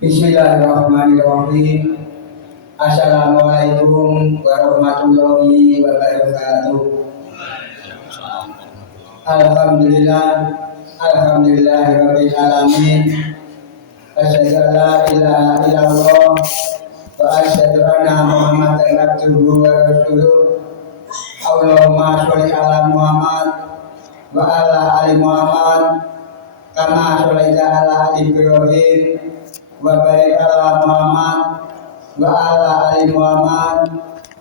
Bismillahirrahmanirrahim. Assalamualaikum warahmatullahi wabarakatuh. Alhamdulillah, alhamdulillahirabbil alamin. Asyhadu an la ilaha illallah wa asyhadu anna Muhammadan abduhu wa rasuluh. Allahumma sholli ala Muhammad wa ala ali Muhammad kama sholaita ala ali Ibrahim wa barik ala Muhammad wa ala ali Muhammad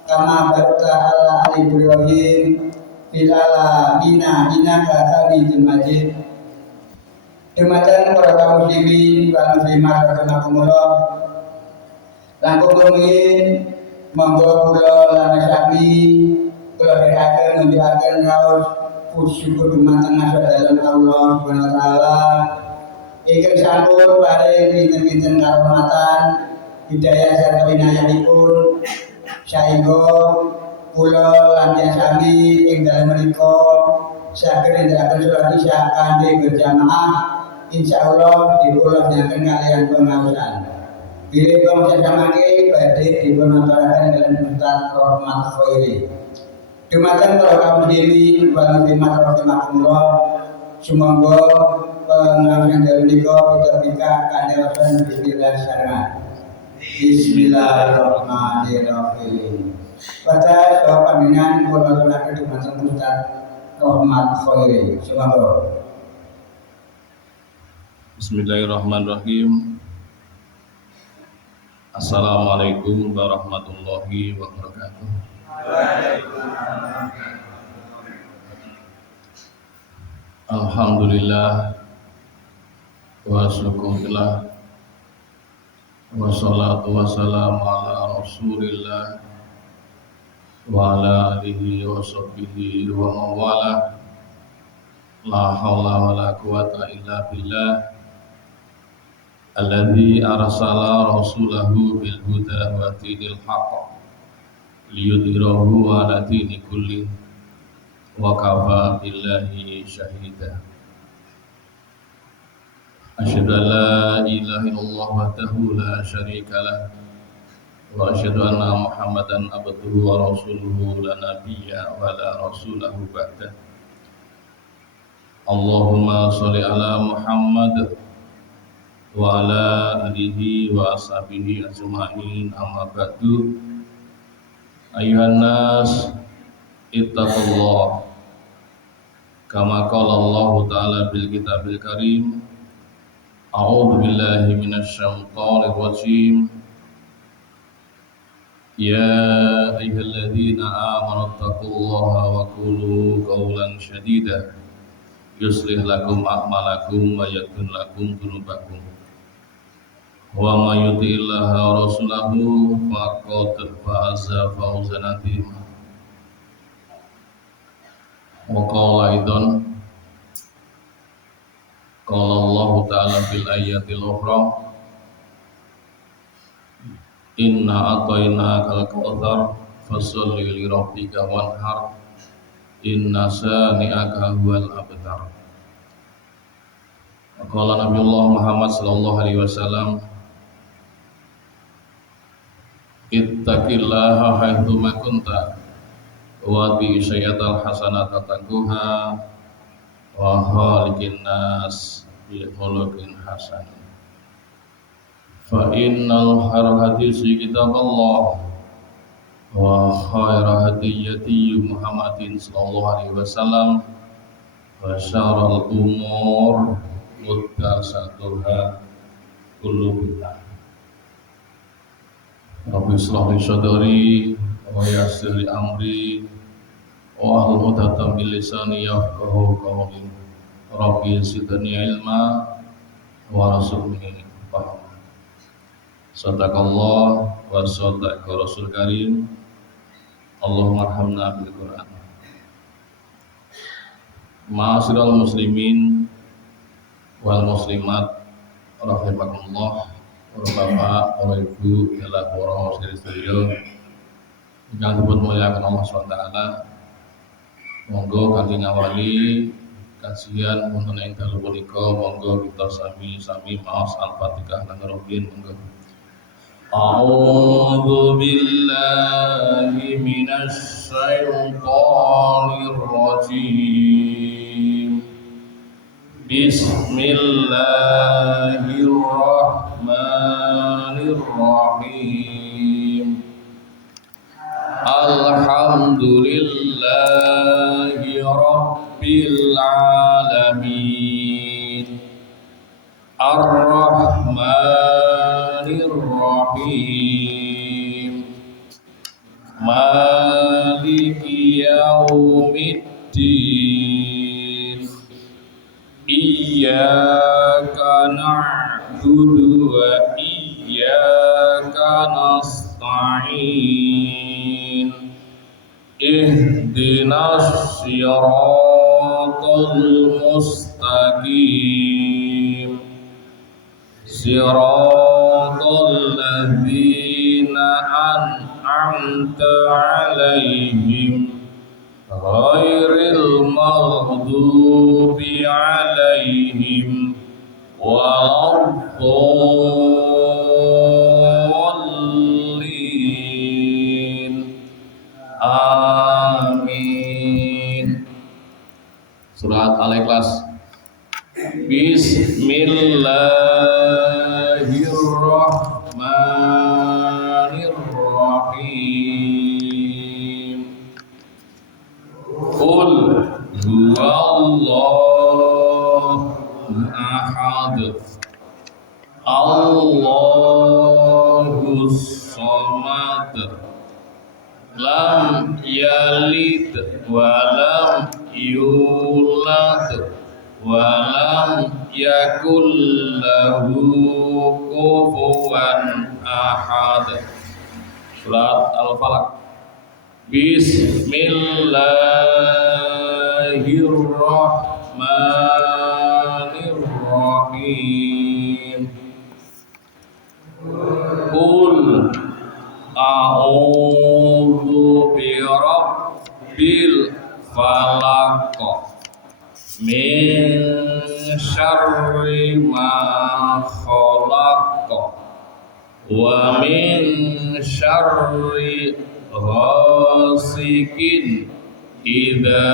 kama barakta ala ali Ibrahim fil alamin innaka Hamidum Majid. Jumatan para kaum muslimin wal muslimat rahimakumullah. Langkung rumiyin monggo kula lan sami kula dherekaken nunjukaken raos syukur dumateng dalam Allah Subhanahu wa taala. Ingkang sampun paring pinten-pinten karomatan hidayah sarta winayahipun saengga kula lan sami ing dalem menika saged nindakaken salat Isya kanthi berjamaah. Insyaallah dipun kalian pengawasan. Bila bangsa samangke badhe dipun aturaken dalam Ustaz Rahmat Khairi. Dumateng para kaum muslimin wal muslimat rahimakumullah. Sumangga pengawasan dalem menika kita bika kandawasan Bismillahirrahmanirrahim. Pada saat pembinaan kula aturaken dumateng Ustaz Rahmat Khairi. Sumangga. Bismillahirrahmanirrahim. Assalamualaikum warahmatullahi wabarakatuh. Alhamdulillah wa syukurillah wa salatu wa salamu ala rasulillah wa ala alihi wa sahbihi wa mawala. La hawla wa la quwata illa billah alladzi arsala rasulahu bil huda wa dinil haqq liyudhhirahu 'ala dini kulli wa kafa billahi syahida. Asyhadu an la ilaha illallah wahdahu la syarika lah wa asyhadu anna Muhammadan abduhu wa rasuluhu la nabiyya wa la rasulahu ba'da. Allahumma sholli ala Muhammad wa ala alihi wa ashabihi ajma'in, amma ba'du. Ayuhan nas ittaqullah kama qala Allah ta'ala bil kitabil karim. A'udzu billahi minasy syaithanir rajim. Ya ayyuhalladzina amanu taqullaha wa qulu qawlan shadida yuslih lakum a'malakum wa yaghfir lakum dzunubakum. Wa may yuti'illaha wa rasulahu faqad faza fawzan 'azima. Wa qala aidan qala Allah ta'ala fil ayatil ukhra inna a'tainakal kautsar fasholli li rabbika wanhar inna sani'aka huwal abtar. Qala Nabiullah Muhammad sallallahu alaihi wasallam ittaqillaha haitsu ma kunta wa bi sayyatal hasanata taquha wa khaliqin nas bi khuluqin hasan. Fa innal hadisi kitaballah wa khaira hadiyati Muhammadin sallallahu alaihi wasallam wa syarrul umur muhdatsatuha kullu bid'ah. Rabbi shrah li sadri wa yassir li amri wa hlul 'uqdatam min lisani yafqahu qawli. Rabbi zidni ilma wa rzuqni fahma. Sadaqallah wa sadaqa rasul karim. Allahumma arhamna bil Qur'an. Ma'asyiral muslimin wal muslimat rahimakumullah. Para bapak, para ibu, ialah para sedherek ingkang dipun mulyakaken Allah SWT. Monggo kangge ngawali kajian wonten ing dalu punika monggo kita sami-sami maos Al-Fatihah lan rutin monggo. A'udzu billahi minasy syaithanir rajim. Bismillahirrahmanirrahim. Alhamdulillahi rabbil alamin. Ar-Rahmanir Rahim. Maliki yaumiddin. Iyyaka na'budu wa iyyaka nasta'in. Ihdinas siratal mustaqim. Siratal ladzina an'amta 'alaihim ghairil maghdubi 'alaihim waladdallin. Amin. Surat Al-Ikhlas. Bismillahirrahmanirrahim. Qul huwallahu ahad. Allahus samad. Lam yalid wa lam yulad wa lam yakul lahu kufuwan ahad. Surat Al-Falaq. Bismillahirrahmanirrahim. Qul a'udzu birabbil falaq min syarri ma khalaq wa min syarri ghasikin idza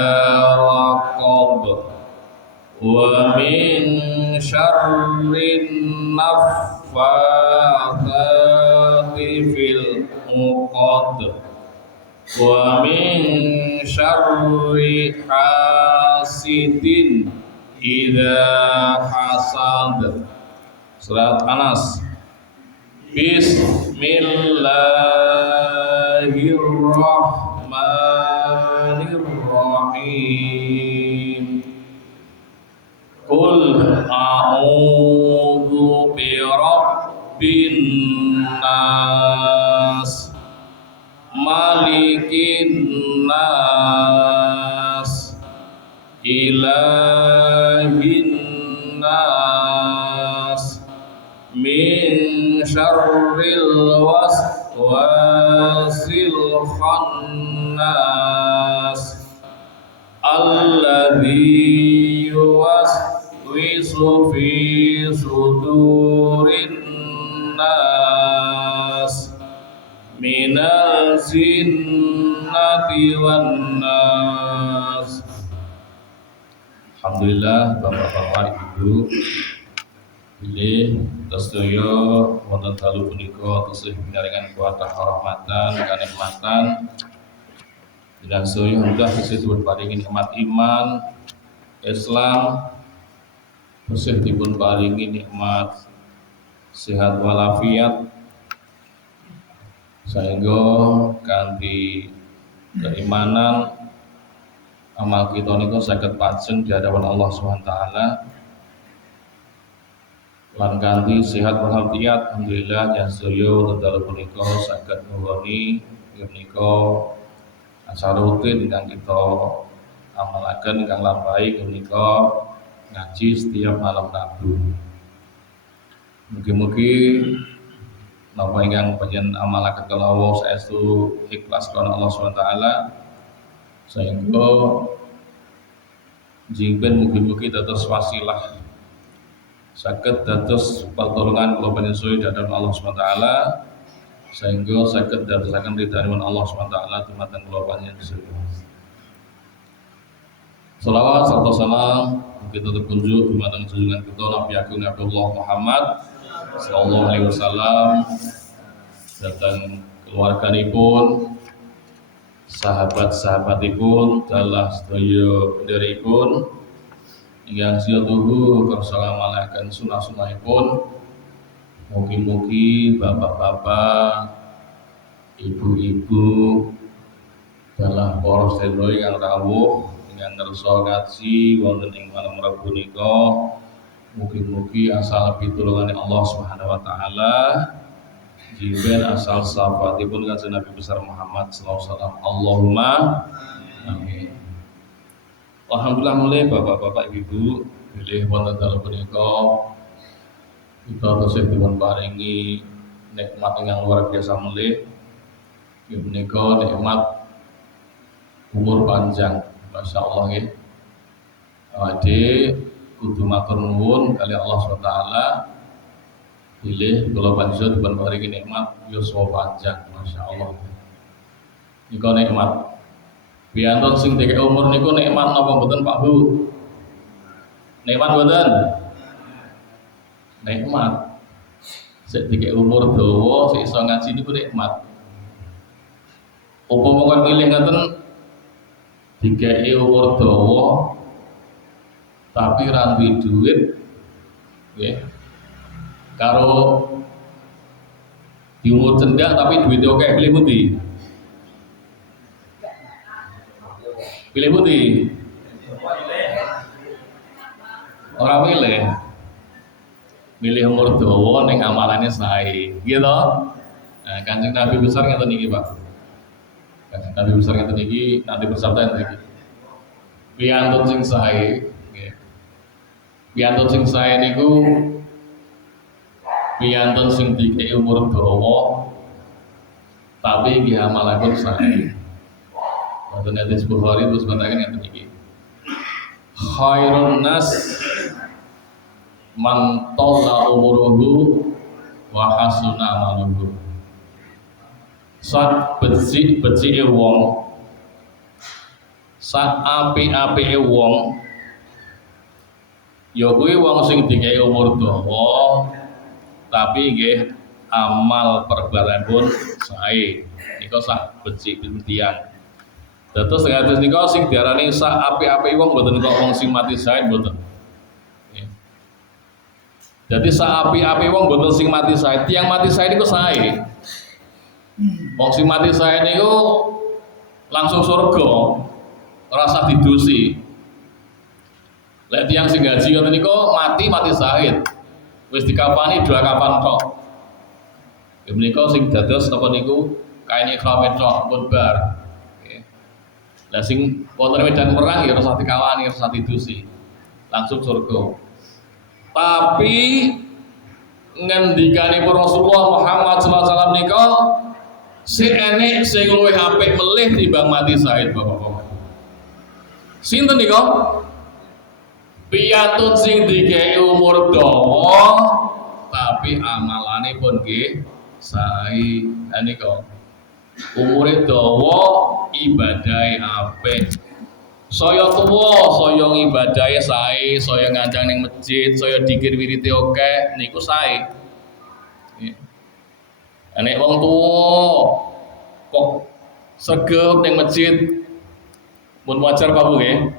waqab wa min syarri naffatsati fil 'uqad wa min syarri hasidin idza hasad. Surat Anas. Bismillahirrahmanirrahim. Qul a'udzu birabbin nas, malikin nas, ilahin nas, min syarril waswasil khannas, alladzi yuwaswisu fi sudurin nas, minal jinnati wan nas. Alhamdulillah, Bapak-bapak, Ibu, bilih sedaya wonten dalu punika tasih pinaringan kuwatah rahmatan kanikmatan. Dan sedaya mudah tasih dipun paringi nikmat iman, Islam, tasih dipun paringi nikmat sehat walafiat, sehingga kanthi keimanan amal kita niku saged pajeng di hadapan Allah Subhanahu wa taala. Lan kanthi sehat walafiat alhamdulillah yen sedaya dalu punika saged nulungi menika acara rutin ingkang kita amalaken ingkang lampahi menika ngaji setiap malam Rabu. Mugi-mugi napa ingkang panjenengan amalaken kalawan saestu ikhlas karena Allah Subhanahu wa taala, sehingga Jingben mugi-mugi dados wasilah saged dados pertolongan kula panjenengan dhateng Allah Subhanahu wa taala sehingga saged dadosaken ridhanipun Allah Subhanahu wa taala dumateng kula panjenengan. Salawat serta salam kita terkunjuk dumateng junjungan kita Nabi Agung Abdullah Muhammad sallallahu alaihi wasallam datang keluarganipun, sahabat-sahabatipun, dalah sedaya pendheripun ingkang siya tuhu kersa ngamalaken sunah-sunahipun. Mugi-mugi bapak-bapak, ibu-ibu, dalah para sedherek ingkang rawuh ingkang ngersa ngaji wonten ing malam Rabu nika, mugi-mugi asal pitulungane Allah Subhanahu wa taala jiben asal sahabatipun kanjeng Nabi besar Muhammad sallallahu alaihi wasallam. Allahumma amin. Alhamdulillah mulai bapak-bapak ibu bilih wonten dalem punika kita tasih dipun paringi nikmat ingkang luar biasa mulih. Inggih punika nikmat umur panjang. Masya Allah nggih. Awake kudu matur nuwun kali Allah SWT pilih kula panjenengan dipun paringi nikmat yuswa panjang. Masya Allah. Niku nikmat. Biyanten sing dikek umur niku nikmat napa mboten Pak Bu? Nikmat mboten? Nikmat. Sik dikek umur dawa sik iso ngaji niku nikmat. Upama kon milih ngoten dikeki umur dawa tapi ra duwe dhuwit nggih. Karo di umur cendak tapi duwite akeh pilih pundi? Pilih pundi? Ora milih. Milih umur dawa ning amalane sae. Nggih to? Nah, Kanjeng Nabi besar ngeten iki, Pak. Kanjeng Nabi besar ngeten iki nanti bersabda ngeten iki. Piyantun sing sae, nggih. Piyantun sing sae niku piyantun sing dikei umur dawa tapi nggih amalipun sae. Wonten hadis Bukhari terus mengatakan ngeten iki. Khairun nas man talla umuruhu wa hasuna amaluhu. Sak becike wong, sak apik-apike wong ya kuwi wong sing dikei umur dawa tapi nggih amal perbaranipun sae. Nika sak becik pintian. Dados ngados nika sing diarani sak apik-apike wong mboten kok wong sing mati sae mboten. Jadi sak apik-apike wong mboten sing mati sae, tiyang mati sae niku sae. Wong sing mati sae niku langsung surga, ora usah didusi. Lek tiyang sing gaji ngoten niku mati syahid. Wis dikafani 2 kafan tok. Ya menika sing dados napa niku kain ikhram tok pun bar. Lah sing wonten medan perang ya ora usah dikawani, ora usah didusi. Langsung surga. Tapi ngendikanipun Rasulullah Muhammad sallallahu alaihi wasallam nika si enek sing luwih apik melih timbang mati syahid Bapak-bapak. Sinten nika? Piyantun sing dikei umur dawa tapi amalane pun nggih sae. Lah nika umure dawa ibadahe apik. Saya tuwa, saya ngibadahe sae, saya ngancang ning masjid, saya dikir wirite akeh, niku sae. Nek wong tuwa kok sregep ning masjid mun wajar Pak Bu nggih.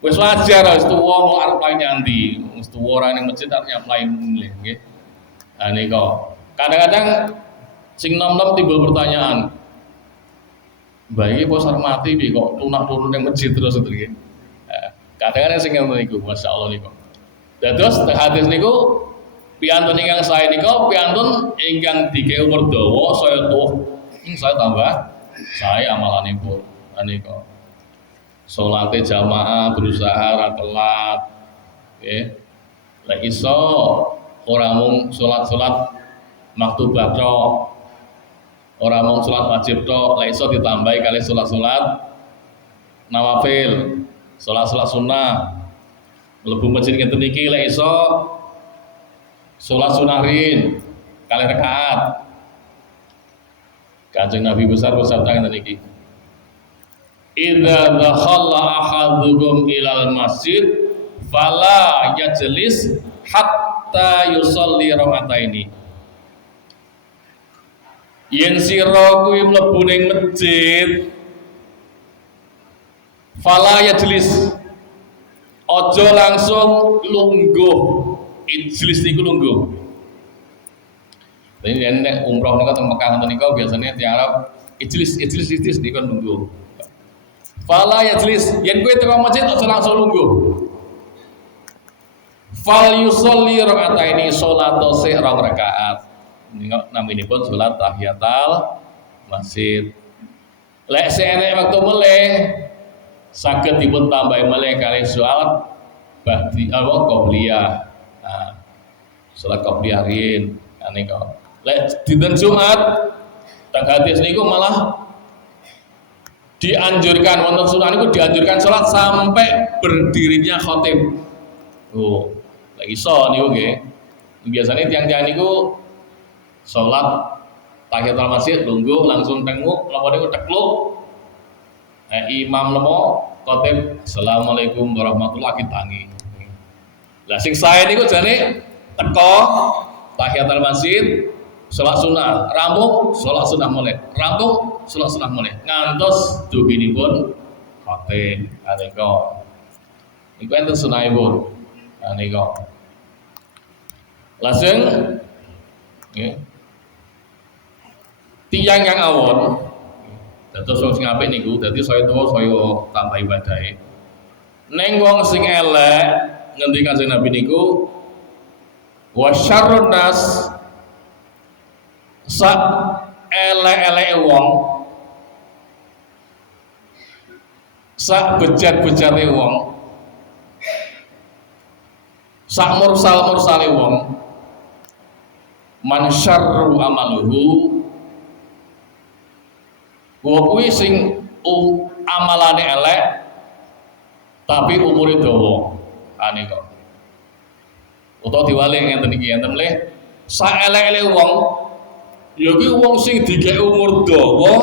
Wis wajar wis tuwa kok arep mlayu nyandi, wis tuwa ora ning masjid arep mlayu nggih. Lah nika kadang-kadang sing nom-nom timbul pertanyaan. Mbak iki posar mati piye kok tunak-tunuk ning masjid terus ngoten nggih. Kadang-kadang sing ngoten niku masyaallah niku. Dados hadis niku piyantun ingkang sae nika piyantun ingkang dikei umur dawa saya tuh saya tambah sae amalanipun. Nika salate jamaah berusaha ra telat nggih. Lek iso ora mung salat-salat maktubah tok. Ora mung salat wajib tok, lek iso ditambahi kali salat-salat nawafil. salat sunnah. Mlebu masjid ngeten iki lek iso salat sunah rin kali rakaat. Kanjeng Nabi besar bersabda ngeten iki. Idza dakhala ahadukum ilal masjid fala yajlis hatta yusalli raka'ataini. Yen sira kuwi mlebu ning masjid fala yajlis, ojo langsung lungguh. Ijlis niku lungguh. Jadi nek umroh niku teng Mekah ngoten niku biasane tiyang Arab ijlis niku lungguh. Fala yajlis, yen kowe teng masjid ojo langsung lungguh. Fal yusolli raka'ataini, salat sik 2 rakaat. Niku naminipun salat tahiyatul masjid. Lek enek waktu meleh saged dipun tambahi meleh kali salat ba'di qabliyah. Nah, salat qabliyah rin niku. Lek dinten Jumat teng hadis niku malah dianjurkan wonten sunah niku dianjurkan salat sampai berdirinya khatib. Oh, lagi iso niku nggih. Biasane tiang-tiang niku salat tahiyatul masjid lungguh langsung tenguk napa niku tekluk. Imam napa khatib assalamualaikum warahmatullahi wabarakatuh. Lah sing sae niku jane teko tahiyatul masjid salat sunah, rampung salat sunah mulai, rampung salat sunah mulai, ngantos duginipun khatib anika. Niku enten sunahipun. Anika. Lajeng nggih. Tiyang yang awon dados wong sing apik niku dadi saya tuwa saya tambah ibadahe. Ning wong sing elek ngendi Kanjeng Nabi niku wa syarrun nas, sak elek-eleke wong, sak bejat-bejate wong, sak mursal-mursale wong, man syarru amaluhu, wa kuwi sing amalane elek tapi umure dawa. Anika. Utawa diwali ngenten iki enten le sak elek-eleke wong ya kuwi wong sing dikek umur dawa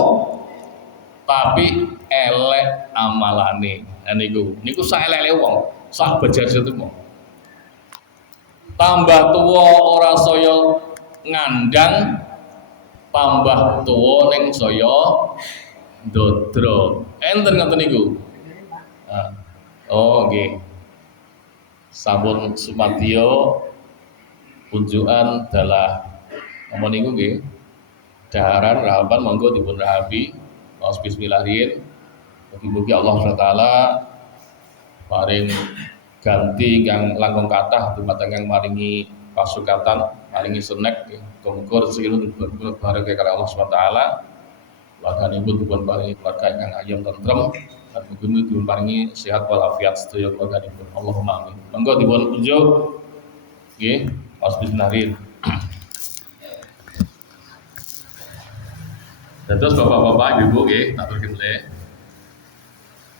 tapi elek amalane. Niku sak elek-eleke wong, sak bejat-bejate wong. Tambah tuwa ora saya ngandang, tambah tuwa ning saya ndodro. Enten ngoten niku. Oh nggih. Sampun sumadyo unjukan dalah apa niku nggih. Daharan rahapan monggo dipun rahapi. Maos bismillahirrahmanirrahim. Mugi-mugi Allah SWT paring ganti kang langkung kathah dumateng kang maringi pasukatan, maringi senek muga rezeki bareng karo Allah SWT. Laganipun dipun paringi keluarga ingkang ayem tentrem dan mugi-mugi dipun paringi sehat walafiat sedaya keluarganipun. Allahumma amin. Monggo dipun unjuk nggih, maos bismillahirrahmanirrahim. Dados bapak-bapak ibu nggih aturken le.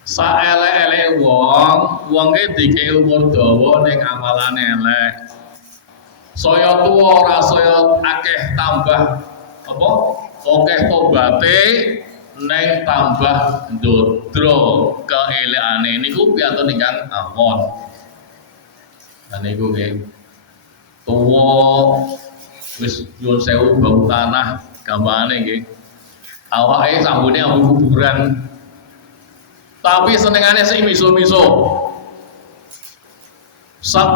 Saelek-elek wong ki dikek umur dawa ning amalane elek. Saya tuwa ora saya akeh tambah apa? Akeh tobaté ning tambah ndodro keelekane niku piantun ingkang awon. Lah niku nggih tuwa wis nyuwun sewu bau tanah gampangane nggih. Awake sambune ambu kuburan. Tapi senengane sing miso-miso. Sak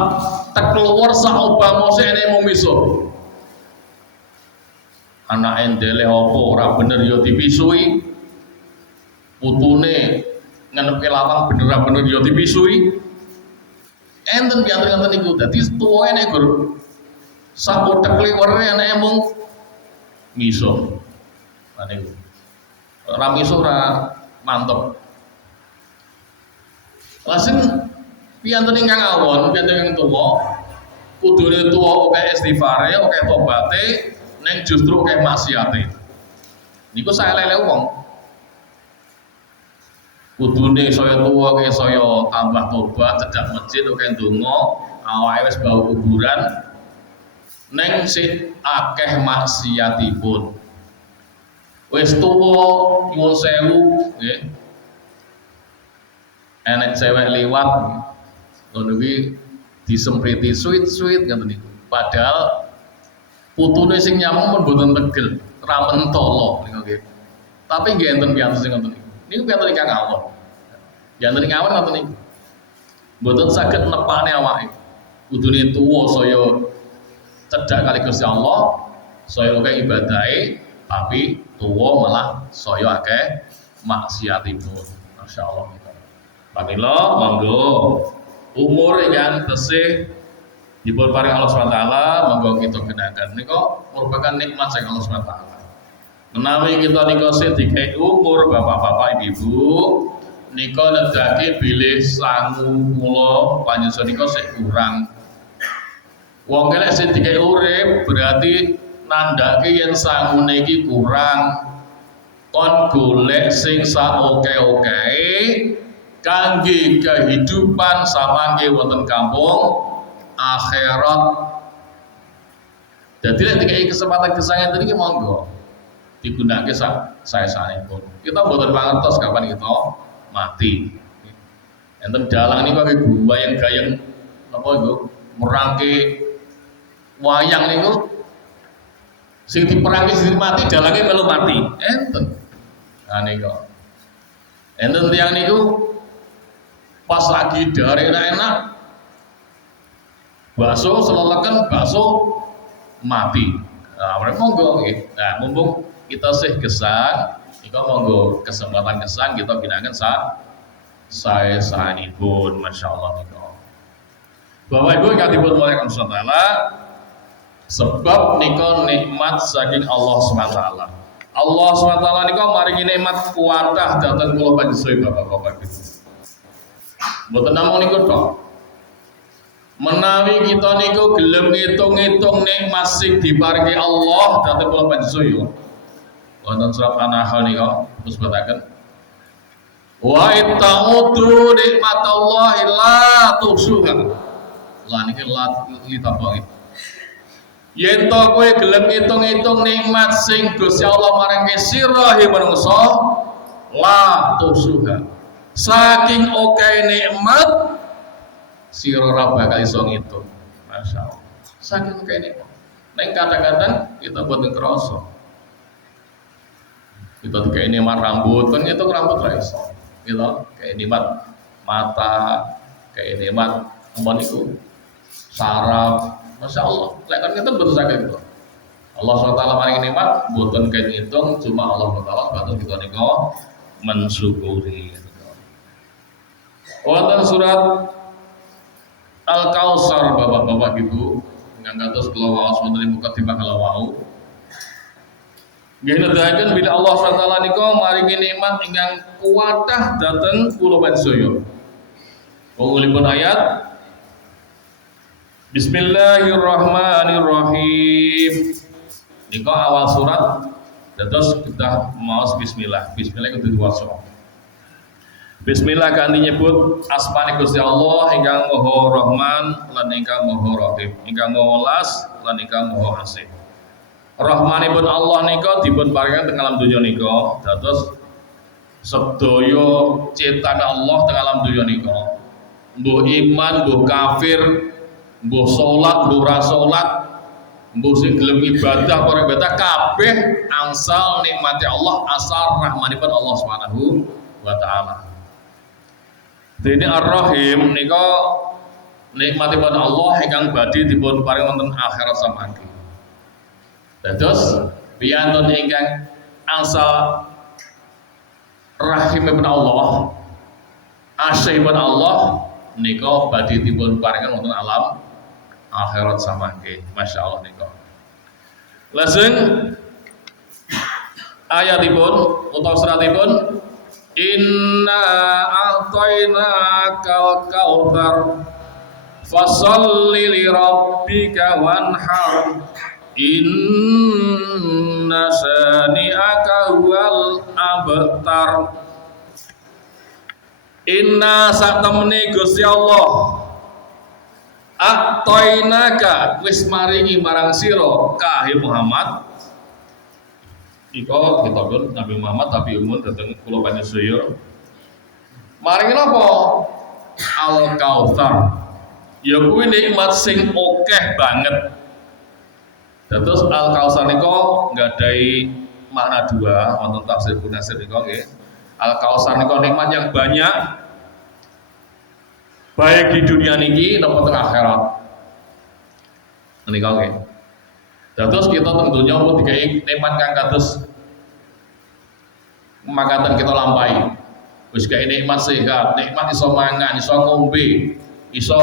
tekluwur sak obamo sene mung miso. Anake ndele apa ora bener ya dipisui. Putune ngenepke lawang bener-bener ya dipisui. Enten piantun niku dadi tuwae nek gur sak tekluwure anake mung miso. Lah niku. Ora miso ora mantep. Lajeng piantun ingkang awon, piantun ingkang tuwa, kudune tuwa akeh istighfare, akeh tobaté, ning justru akeh maksiate. Niku saelek wong. Kudune saya tuwa ke saya tambah tobat cedhak masjid oke ndonga awake wis bau kuburan neng sik akeh maksiatipun. Wis tuwa nyuwun sewu nggih. Enek cewek liwat ngono kuwi disempriti sweet ngoten niku. Padahal putune sing nyamuk pun mboten tegel, ra mentolo niku nggih. Tapi nggih enten piyantu sing ngoten niku. Niku piyantu ingkang ngawon. Piyantu ngawon ngoten niku. Mboten saged nepane awake. Kudune tuwa saya cedhak kali Gusti Allah, saya akeh ibadahe, tapi tuwa malah saya akeh maksiatipun. Masyaallah gitu. Pamila monggo umur ingkang tesih dipun paring Allah SWT, monggo kita genaken nika merupakan nikmat saking Allah SWT. Menawi kita nika sing dikai umur bapak-bapak ibu-ibu nika nedake bilih sangu kula panjenengan nika sik kurang. Wong elek sing dikai urip berarti nandhake yen sangune iki kurang. Kon golek sing saoke-okehe kangge kehidupan samangke wonten kampung akhirat. Jadi lek dikai kesempatan kesangen tadi monggo digunakake sae-saenipun. Kita mboten pangertos kapan kita mati. Enten dalang niku kaya gayeng-gayeng apa iku merangke wayang niku sing diperangke sing mati dalange melu mati. Enten. Nah niku. Enten tiyang niku pas lagi dari enak bakso seleleken bakso mati. Nah, mereka monggo nggih. Nah, mumpung kita sih gesang, nika monggo kesempatan gesang kita gunakan sae-saenipun masyaallah nika. Bapak Ibu ingkang dipun mulyakaken Allah sebab nika nikmat saking Allah SWT. Allah SWT nika maringi nikmat kuwatah dhateng kula panjenengan Bapak-bapak Ibu. Mboten namung niku tok. Menawi kita niku gelem ngitung-ngitung nikmat sing diparingi Allah dhateng kula panjenengan. Wonten surat An-Nahl nika disebutaken wa ta'udu nikmatallahi la tuhsuha. Lah niki li tabang. Yen to kowe gelem ngitung-ngitung nikmat sing Gusti Allah maringi sira he manungsa la tuhsuha. Saking oke nikmat sira ora bakal iso ngitung. Masyaallah. Saking oke nikmat. Nek kadang-kadang kita boten krasa. Kita kayak nikmat rambut, kan itu rambut ra iso. Gitu, kayak nikmat mata, kayak nikmat apa niku? Saraf. Masyaallah. Lek kan kita betul sakit gitu. Allah SWT maringi nikmat boten kayak ngitung, cuma Allah SWT bantu kita niku mensyukuri. Wonten surat Al-Kautsar Bapak-bapak Ibu, ingkang kados kula waos wonten ing mukadimah kala wau. Nggih nedahaken bila Allah SWT nika maringi nikmat ingkang kuwatah dhateng kula panjenengan. Wongulipun ayat Bismillahirrahmanirrahim. Nika awal surat dados kita maos bismillah. Bismillah kudu diwaca. Bismillah kanthi nyebut asmane Gusti Allah ingkang Maha Rahman lan ingkang Maha Rahim, ingkang Maha Welas lan ingkang Maha Asih. Rahmanipun Allah nika dipun paringan teng alam donya nika dados sedaya ciptaan Allah teng alam donya nika. Mbuh iman, mbuh kafir, mbuh salat, mbuh ra salat, mbuh sing gelem ibadah, ora ibadah kabeh angsal nikmati Allah, asal rahmanipun Allah Subhanahu wa taala. Dene Ar-Rahim nika nikmatipun Allah ingkang badhe dipun paring wonten akhirat samangke. Dados piyantun ingkang angsal rahimipun Allah, asihipun Allah nika badhe dipun paringan wonten alam akhirat samangke. Masyaallah nika. Lajeng ayatipun utawa suratipun Inna a'tainakal kautsar fasholli li rabbika wanhar inna shani'aka huwal abtar. Inna sak temene Gusti Allah atoinaka wis maringi marang sira kahe Muhammad. Iko kita Nabi Muhammad tapi umum dateng kula panjenengan. Maringi napa? Al Kautsar. Ya kuwi nikmat sing akeh banget. Terus Al Kautsar nika nggadahi makna dua wonten tafsir Ibnu Katsir nika nggih. Al Kautsar nika nikmat yang banyak baik di dunia niki napa teng akhirat. Menika nggih. Terus kita tentunya mau dikai nikmat kang kados makanan kita lampahi. Wis gawe nikmat sehat, nikmat iso mangan, iso ngombe, iso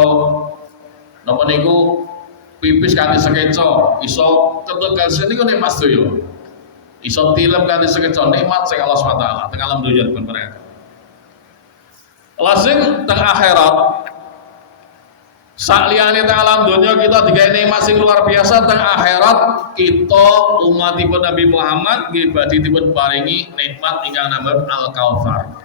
napa niku pipis kanthi sekeca, iso ketut kalsium niku nikmat sedaya. Iso tilem kanthi sekeca, nikmat sing Allah SWT teng alam dunya pun mereka. Lazim teng akhirat sakliyane teng alam dunya kita digawe nikmat sing luar biasa, teng akhirat kita umatipun Nabi Muhammad nggih badhe dipun paringi nikmat ingkang namung Al-Kautsar.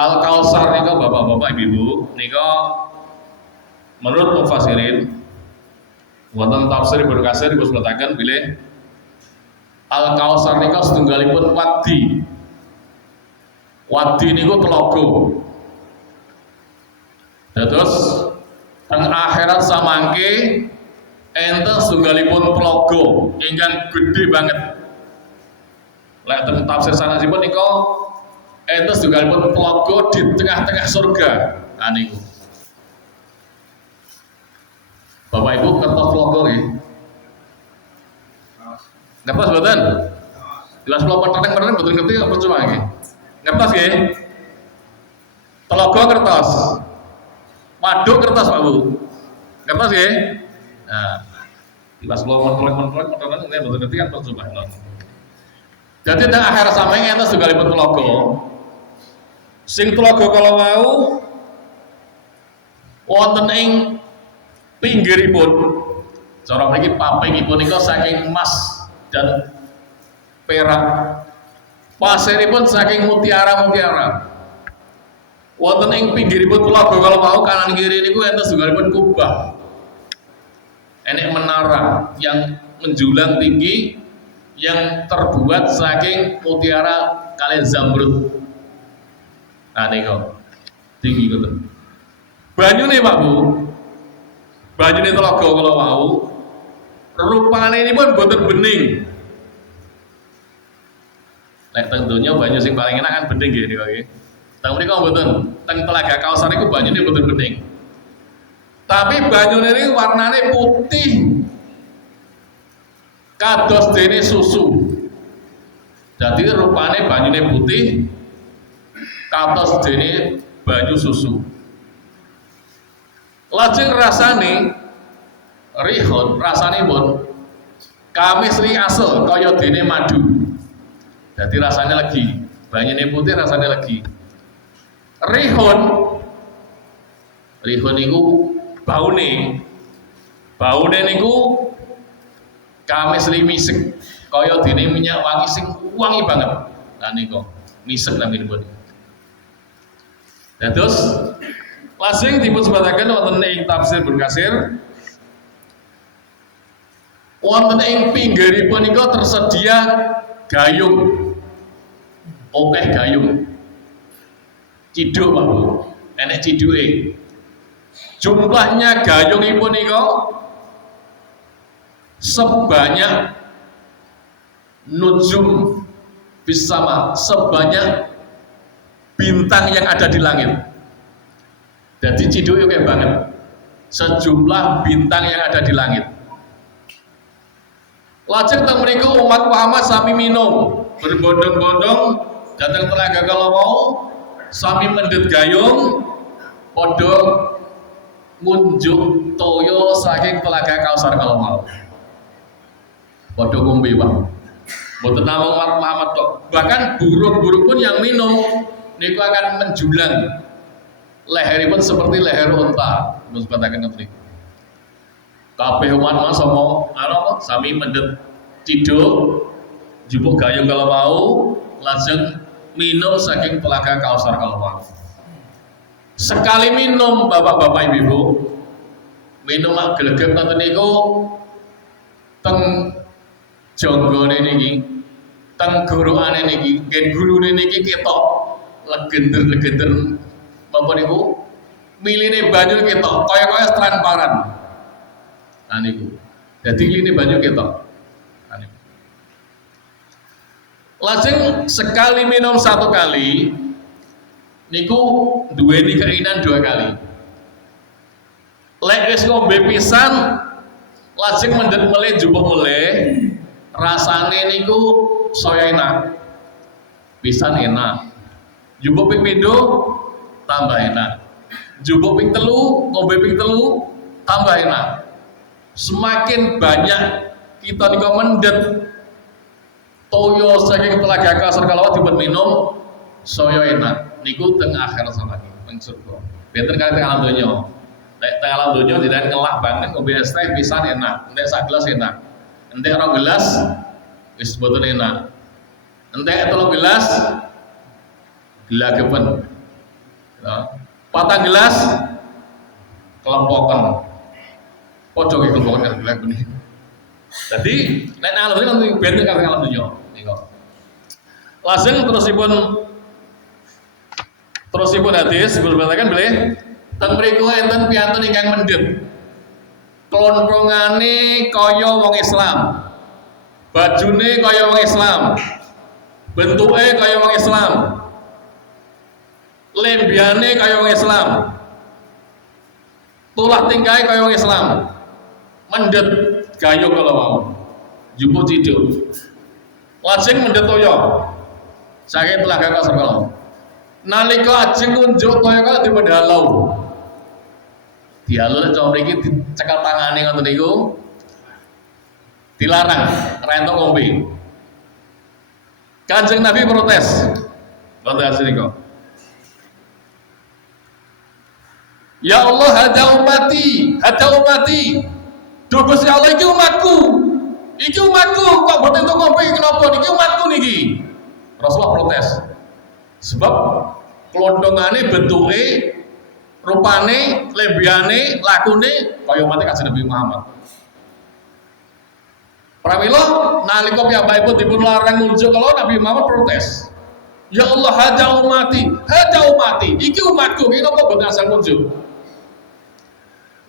Al-Kautsar nika bapak-bapak ibu-ibu nika menurut mufassirin wonten tafsir Ibnu Katsir disebutaken bilih Al-Kautsar nika setunggalipun wadi. Wadi niku telaga. Terus teng akhirat samangke enten setunggalipun telaga ingkang gedhe banget. Lek teng tafsir sanesipun nika enten setunggalipun telaga di tengah-tengah surga. Nah niku. Bapak Ibu kertas telaga nggih. Ngertos mboten? Jelas kula peteng-peteng mboten ngerti kok percuma nggih. Ngertos nggih? Telaga kertas. Waduk kertas Pak Bu. Ngertos nggih? Nah, jelas kula mentelek-mentelek nek mboten ngerti kan percuma. Jadi teng akhir sameng enten setunggalipun telaga. Sing telaga kala wau wonten ing pinggiripun cara mriki papingipun nika saking emas dan perak, pasiripun saking mutiara-mutiara. Wonten ing pinggiripun telaga kala wau kanan kiri niku enten setunggalipun kubah. Enek menara yang menjulang tinggi yang terbuat saking mutiara kalian zamrud. Nah niku tinggi ngoten. Banyune Pak Bu, banyune telaga kala wau rupane ini pun boten bening. Lek teng donya banyu sing paling enak kan bening nggih niku nggih. Teng mriko mboten, teng Telaga Kautsar niku banyune boten bening. Tapi banyune niku warnane putih. Kados dene susu. Dadi rupane banyune putih kados dene banyu susu. Lajeng rasane rihun, rasane pun kamisri asel kaya dene madu. Jadi rasanya legi, banyune putih rasanya legi. Rihun niku baune niku kamisri misek kaya dene minyak wangi sing wangi banget. Nah niku misek naminipun. Terus lazim dipun sebataken wonten ing tafsir Ibnu Katsir wonten ing pinggiripun nika tersedia gayung. Akeh gayung. Ciduk Pak Bu. Enek ciduke. Jumlahnya gayungipun nika sebanyak nujum bisama, sebanyak bintang yang ada di langit. Jadi ciduke akeh banget. Sejumlah bintang yang ada di langit. Lajeng teng mriku umat Muhammad sami minum, berbondong-bondong datang Telaga kala wau sami mendhet gayung padha ngunjuk toya saking Telaga Kautsar kala wau. Padha ngombe Pak. Mboten namung umat Muhammad tok, bahkan burung-burung pun yang minum niku akan menjulang. Leheripun seperti leher unta. Terus katakan ngene. Kabeh umat sama sami mendhet ciduk jupuk gayung kala wau lajeng minum saking telaga Kausar kalawau. Sekali minum bapak-bapak ibu, minum mak gelegep ngoten niku teng jonggone niki, teng goroane niki, ngen gulune niki ketok legender-legender napa niku miline banyu ketok kaya transparan. Nah niku. Dadi miline banyu ketok. Nah niku. Lajeng sekali minum satu kali niku duweni keinginan dua kali. Lek wis ngombe pisan lajeng mendhet meleh njupuk meleh rasane niku saya enak. Pisan enak. Njupuk ping pindho tambah enak. Njupuk ping telu, ngombe ping telu tambah enak. Semakin banyak kita niku mendhet toyo saking telaga Kausar kalawau dipun minum saya enak. Niku teng akhir samaki teng surga. Benten kali teng alam donya. Nek teng alam donya tidak ngelak banget ngombe es teh pisan enak, entek sak gelas enak. Entek 2 gelas wis boten enak. Entek 3 gelas gelagepen. Ya. 4 gelas kelempokan. Pojok iki kelempokan gelagepen. Jadi nek nang alam donya benten kali teng alam donya. Niku. Lajeng terusipun hadis berkatakan bilih teng mriku enten piyantun ingkang mendhet klontrongane kaya wong Islam, bajune kaya wong Islam, bentuke kaya wong Islam, lembiane kaya wong Islam, tulah tingkahe kaya wong Islam, mendhet gayung kalawau, jupuk ciduk, lajeng mendhet toya saking telaga Kausar kalawau. Nalika ajeng ngunjuk toya kala dipun halau. Dihalau cowok mriki dicekel tangane ngoten niku. Dilarang rentok ngombe. Kanjeng Nabi protes. Ngoten asline kok. Ya Allah hada umati. Duh Gusti Allah iki umatku. Iki umatku kok boten entuk ngombe kenapa niki umatku niki. Rasulullah protes. Sebab klondongane bentuke rupane lembiane lakune kaya mate Kanjeng Nabi Muhammad. Pramila nalika piyambakipun dipun larang ngunjuk kalau Nabi Muhammad protes. Ya Allah hada umati, iki umatku, iki napa boten asal ngunjuk.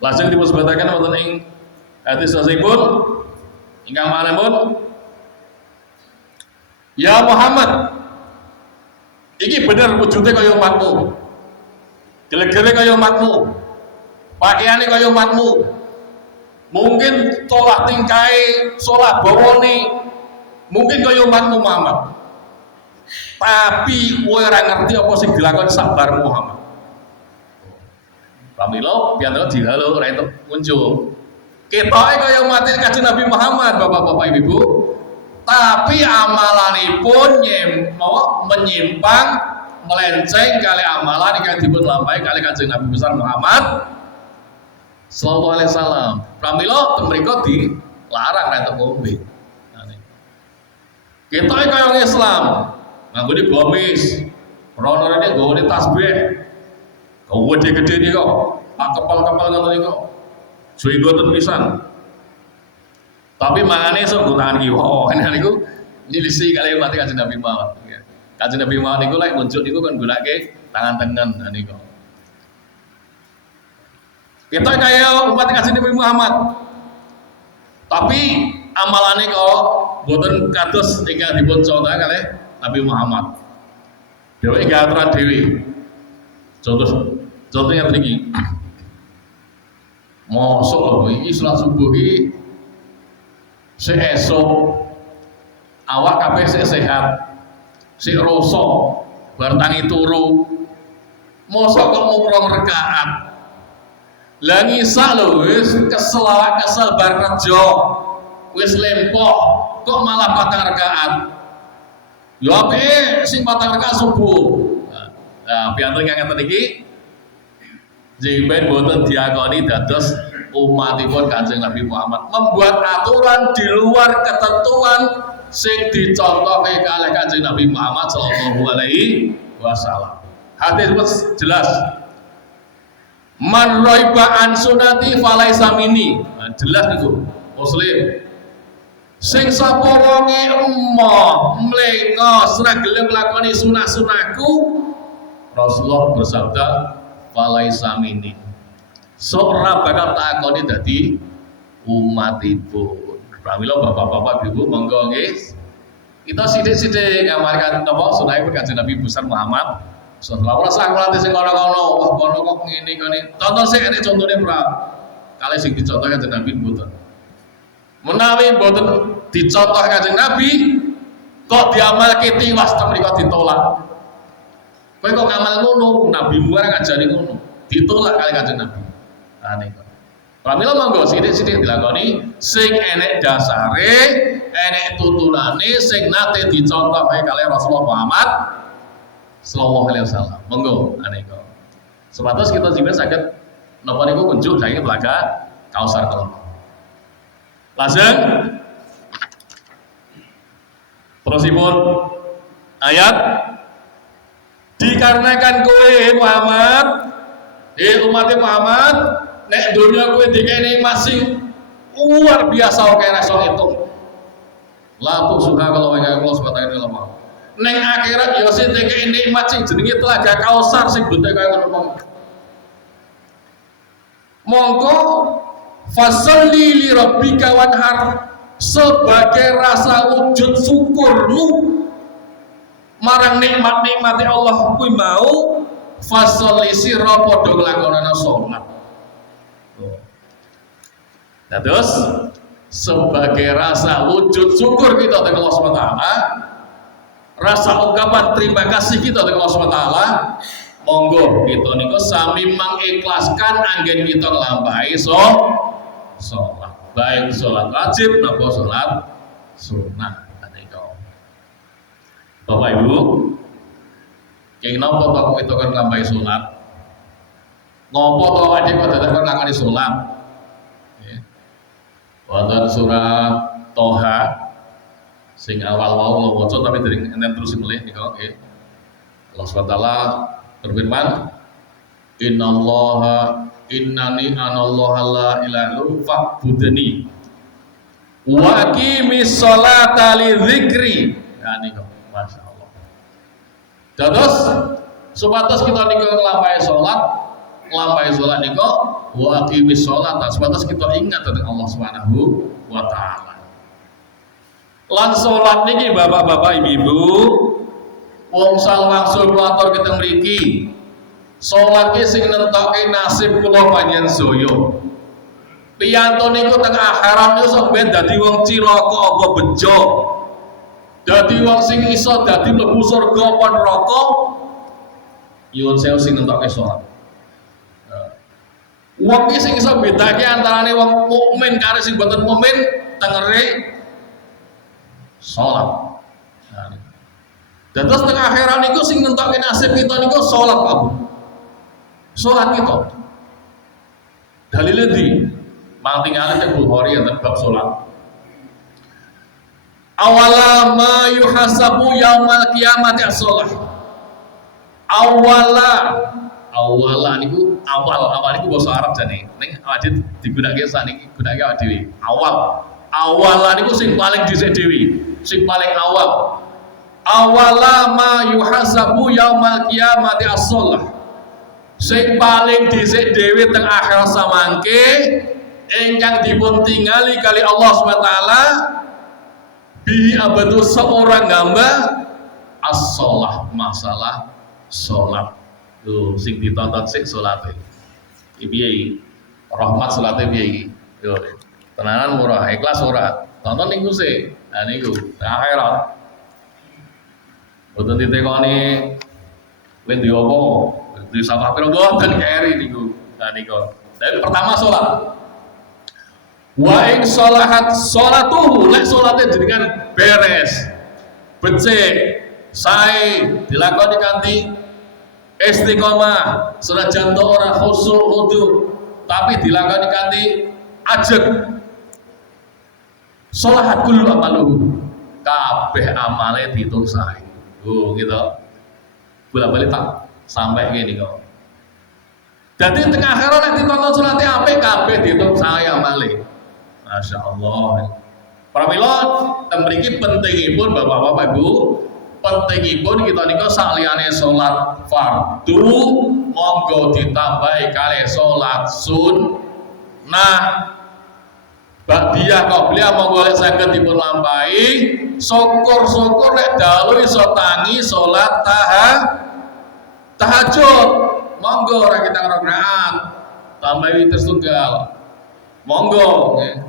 Lajeng dipun sebataken wonten ing hadis sahihipun ingkang manapun ya Muhammad iki bener wujudnya kaya umatmu, gele-gele kaya umatmu, pakaiannya kaya umatmu, mungkin tolak tingkai, sholat bawoni, mungkin kaya umatmu Muhammad. Tapi kowe ora ngerti apa sing dilakoni sabar Muhammad. Pramila piyantun dihalau ora entuk muncul. Ketoke kaya umat Kanjeng Nabi Muhammad, Bapak-bapak Ibu. Tapi amalanipun menyimpang melenceng kali amalan yang dipun lampahi kali Kanjeng Nabi besar Muhammad sallallahu alaihi wasallam. Pramila teng mriku dilarang rentok ngombe. Kita kaya wong Islam, nganggone gomis, ronone nggone tasbih. Gede-gede nih kok, kepal-kepal ngoten niku. Suwi ngoten pisan. Tapi mangane sok nggo tangan kiwa. Niku nyilisi kali mati Kanjeng Nabi Muhammad. Kanjeng Nabi Muhammad niku lek muncul niku kan gunake tangan tengen niku. Kita kaya umat Kanjeng Nabi Muhammad. Tapi amalane kok boten kados ingkang dipun contoh kalih Nabi Muhammad. Dheweke nggih aturan dhewe. Contohnya iki. Mosok lho iki salat subuh iki esok awak kabeh sehat, sik rasa bar tangi turu. Mosok kok mung 2 rakaat. Lah ngisa lho wis kesel bar kerja. Wis lempok kok malah 4 rakaat. Yo ape sing 4 rakaat subuh. Nah, piyantun kang ngeten iki jemben boten diakoni dados umatipun Kanjeng Nabi Muhammad, membuat aturan di luar ketentuan sing dicontohke kalih Kanjeng Nabi Muhammad sallallahu alaihi wasallam. Hadis jelas. Man raiba an sunati falaisa minni. Nah, jelas niku Muslim. Sing sapa wonge emoh mlengos ora gelem nglakoni sunah-sunahku, Rasulullah bersabda falaisa minni. Ora bakal takoni dadi umatipun. Pramila bapak-bapak ibu monggo nggih. Kita sithik-sithik ngamalkan napa sunah Kanjeng Nabi besar Muhammad sallallahu alaihi wasallam sing kono-kono, wah kono kok ngene kene. Contoh sing enek contone pra. Kali sing dicontoh Kanjeng Nabi mboten. Menawi mboten dicontoh Kanjeng Nabi kok diamalke tiwas ta mriko ditolak. Kowe kok ngamal ngono, Nabi muara ngajari ngono. Ditolak kali Kanjeng Nabi. Nah niku. Pramila monggo sithik-sithik dilakoni sing enek dasare, enek tuturane sing nate dicontohke kalih Rasulullah Muhammad sallallahu alaihi wasallam. Monggo anika. Sepatus kita juga saged napa niku kunjuk saking Telaga Kausar kala. Lajeng terusipun ayat dikarenakan kowe Muhammad umat Muhammad nek dunia kowe dikene masih luar biasa oke reso hitung. Laku suka kalau wae Allah Subhanahu wa taala. Ning akhirat ya sing dikene nikmat sing jenenge Telaga Kausar sing bentuk kaya ngono. Monggo fasalli li rabbika wanhar sebagai rasa wujud syukurmu marang nikmat-nikmate Allah kuwi mau fasalli sira padha nglakonana salat. Terus sebagai rasa wujud syukur kita kepada Allah SWT, rasa ungkapan terima kasih kita kepada Allah SWT, monggo kita niku sami mengikhlaskan anggen kita nglampahi sholat, baik sholat wajib napa sholat sunnah. Bapak Ibu, kenging napa to kita kan nglampahi sholat? Ngopo to adik kok dadak nglakoni sholat? Wonten surah Toha sing awal wau kula waca tapi dereng enten terus melih nika nggih. Allah SWT berfirman, innani anallaha la ilaha illa fa'budni wa aqimis sholata li dzikri. Ya nika masyaallah. Terus supados kita nika nglampahi sholat nika wa aqimis sholata supados kita ingat tentang Allah Subhanahu wa taala. Lan sholat niki bapak-bapak ibu-ibu wong salwangsul matur kita mriki. Sholat ki sing nentokke nasib kula panjenengan saya. Piyanto niku teng akhirat niku sampeyan dadi wong cilaka apa bejo. Dadi wong sing iso dadi mlebu surga apa neraka. Nyuwun sewu sing nentokke sholat. Wong iki sing iso bedake antarane wong mukmin karo sing boten mukmin tengere salat. Dan terus tengah akhirat niku sing nentokke nasib kita niku salat Pak Bu. Salat kita. Dalile ndi? Mantingane teng Bukhari enten bab salat. Awala ma yuhasabu yaumal qiyamati as-shalah. Awala niku awal niku basa Arab jane. Ning awake digunakake saniki gunakake awake dhewe. Awal niku sing paling dhisik dhewe, sing paling awal. Awala ma yuhasabu yaumal qiyamati as-shalah. Sing paling dhisik dhewe teng akhirat samangke ingkang dipun tingali kali Allah SWT bi abadu seorang hamba as-shalah, masalah salat. Tuh sing ditonton sik salate. Iki piye iki? Rahmat salate piye iki? Yo, tenanan murah, ikhlas ora. Tonton niku sik. Nah niku akhirat. Boten ditekoni kowe ndi apa? Di sapa pira boten keri niku. Nah niku. Dari pertama salat. Wa in sholahat sholatuhu, lek salate jenengan beres. Becik, sae dilakoni kanthi istiqomah, senajan to ora khusyuk khudu, tapi dilakoni kanthi ajeg. Sholahat kullu amaluhu. kabeh amale diitung sae. Oh, gitu. Bola-balik tak sampai gini kok. Jadi tengah akhirat nek ditonton salate apik kabeh diitung sae amale. Masya Allah. Pramila teng mriki pentingipun Bapak-bapak Ibu, pentingipun kita nika saliyane salat fardu monggo ditambahi kalih salat sunnah. Ba'diyah qobliyah monggo lek saged dipun lampahi, syukur-syukur lek dalu iso tangi salat tahajud. Monggo ora kita rakaat tambahi tertunggal. Monggo nggih.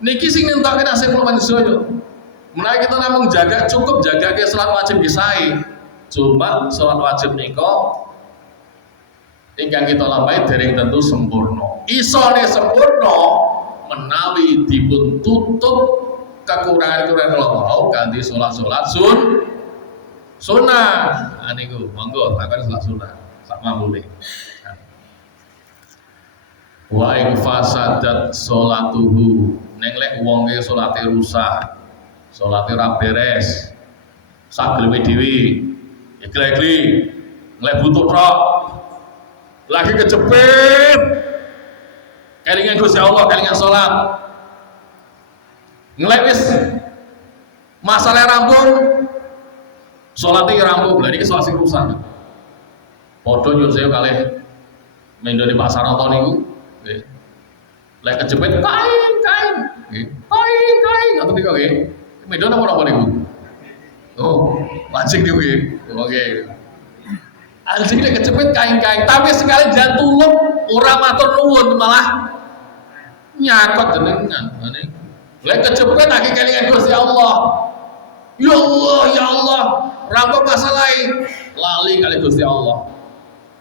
Niki sing nentokke nasib manusia yo. Menawi kita namung jaga cukup jaga ke salat wajib disae. Cuma salat wajib nika ingkang kita lampahi dereng tentu sempurna. Isone sempurna menawi dipun tutup kekurangan-kekurangan Allah ganti salat-salat sunnah. Niku monggo lakon salat sunnah sak mamune. Wa ing fasadat salatuhu neng lek wong ke salate rusak, salate ra beres, sageleme dhewe, ikli-ikli, lek butuh tok, lagi kejepit, kelingan Gusti Allah, kelingan salat, ngelek wis masalah rampung, salate rampung, lha iki salat sing rusak. Padha nyuwun sewu kalih mendone pasar apa niku, nggih. Lek kejepit kain, ngoten niku nggih. Medon apa niku? Oh, mancing niku nggih. Oke. Anjing lek kejepit kain, tapi sekali jalan tulung ora matur nuwun malah nyakot jenengan. Lek kejepit akeh kelingan Gusti Allah. Ya Allah, rampung masalah lali kali Gusti Allah.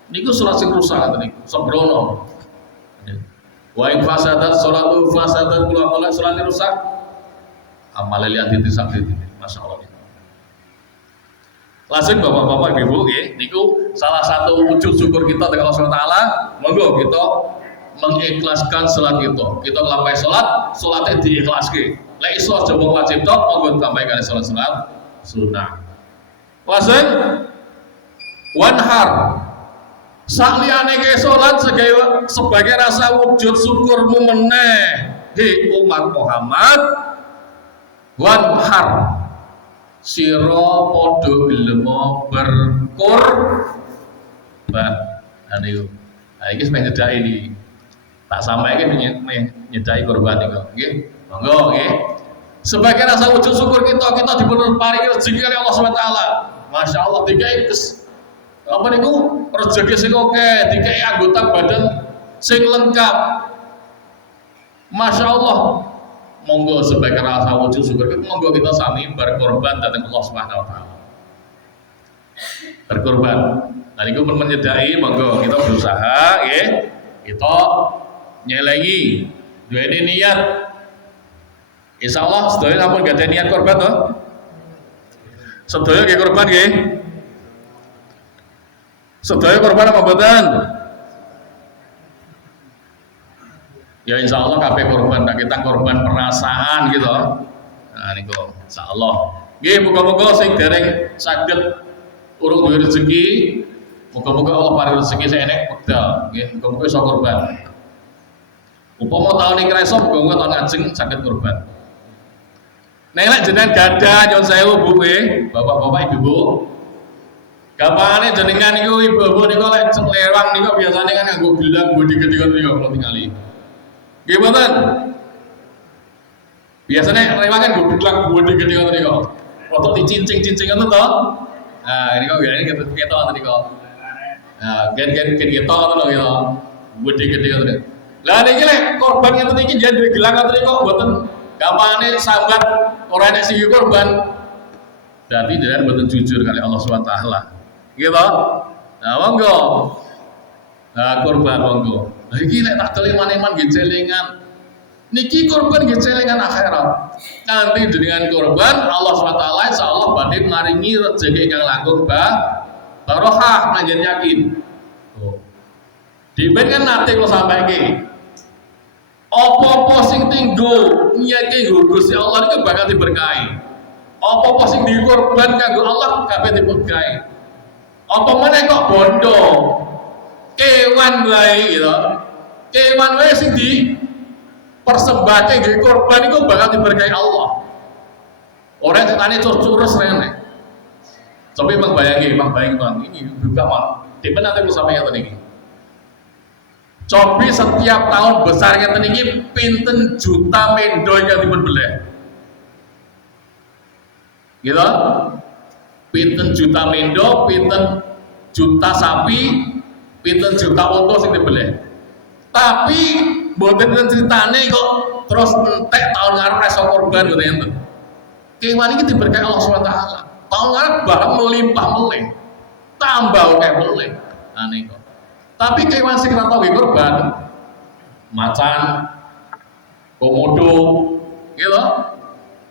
Niku salat sing rusak ngoten niku, sembrono. Wa in fasadat salatu fasadat kula kala salat rusak amal lihat titik sakit ini masyaallah. Langsung Bapak-bapak Ibu nggih niku salah satu wujud syukur kita kepada Allah Subhanahu wa taala. Monggo kita mengikhlaskan salat kita. Kita nglampahi salatnya diikhlaske. Lek iso aja wong wajib tok monggo tambahi kali salat sunnah. Langsung wanhar saliyane ke salat sebagai rasa wujud syukurmu meneh di umat Muhammad wanhar sira padha gelem berkorban. Niku. Iki sampe nyedaki iki. Tak sampaikan nyedaki korban niku. Nggih. Monggo nggih. Sebagai rasa wujud syukur kita dipun paringi rezeki oleh Allah Subhanahu wa taala. Masyaallah dikai apa niku rezeki sing oke, dikai anggota badan sing lengkap. Masya Allah, monggo sebagai rasa wujud syukur kita, monggo kita sami berkorban datang Allah Subhanahu wa taala. Berkorban. Nah niku pun menyedai, monggo kita berusaha nggih. Kita nyelengi duweni niat. Insyaallah sedaya sampun gadah niat korban to. Sedaya nggih korban nggih. Sedaya korban apa mboten? Ya insya Allah kabeh korban, nah kita korban perasaan gitu. Nah niku insya Allah. Nggih muga-muga sing dereng saged urung duwe rezeki, muga-muga Allah paring rezeki saenek wekdal. Nggih muga-muga iso korban. Upama taun iki ra iso muga-muga taun ngajeng saged korban. Nek lek jenengan gadah nyuwun sewu Bu nggih, Bapak-bapak Ibu-ibu. Gampangane jenengan niku ibu-ibu niku lek lewang niku biasane kan nganggo gelang bodi gede ngoten niku kalau tingali. Nggih mboten? Biasane lewang kan nggo gelang bodi gede ngoten niku. Foto dicincing-cincing ngoten to. Nah, niku gene ketok ngoten niku. Nah, gen-gen ketok ngoten lho ya. Bodi gede ngoten. Lah niki lek korban ngoten iki njen duwe gelang ngoten niku mboten gampangane sahabat ora nek sing korban. Berarti jenengan mboten jujur kali Allah Subhanahu wa taala. Gitu. Nah, monggo. Nah, korban monggo. Nah, iki lek tak teleman-eman nggih celengan. Niki korban nggih celengan akhirat. Nanti dengan korban Allah SWT insyaallah badhe maringi rezeki ingkang langkung barokah panjenengan yakin. Oh. Diben kan nate kula sampaikan. Apa-apa sing tinggo nyeke Gusti Allah niku bakal diberkahi. Apa sing dikorban kanggo Allah kabeh dipegahi. Apa meneh kok bondo? Kewan wae gitu. Kewan wae sing persembahke nggih korban iku bakal diberkahi Allah. Ora tetane curus rene. Coba emang bayangi Bang, ini juga mal. Di mana nanti sampai yang tadi. Coba setiap tahun besarnya tadi pinten juta mendo yang dibelah. Gitu? Pinten juta mendo, pinten juta sapi, pinten juta unta sing dibelah. Tapi mboten ceritane kok terus entek tahun ngarep reso korban ngoten enten. Kewan iki diberkahi Allah SWT. Tahun ngarep barang melimpah meleh. Tambah akeh meleh. Aneh kok. Tapi kewan sing ora tau korban macan, komodo, gitu.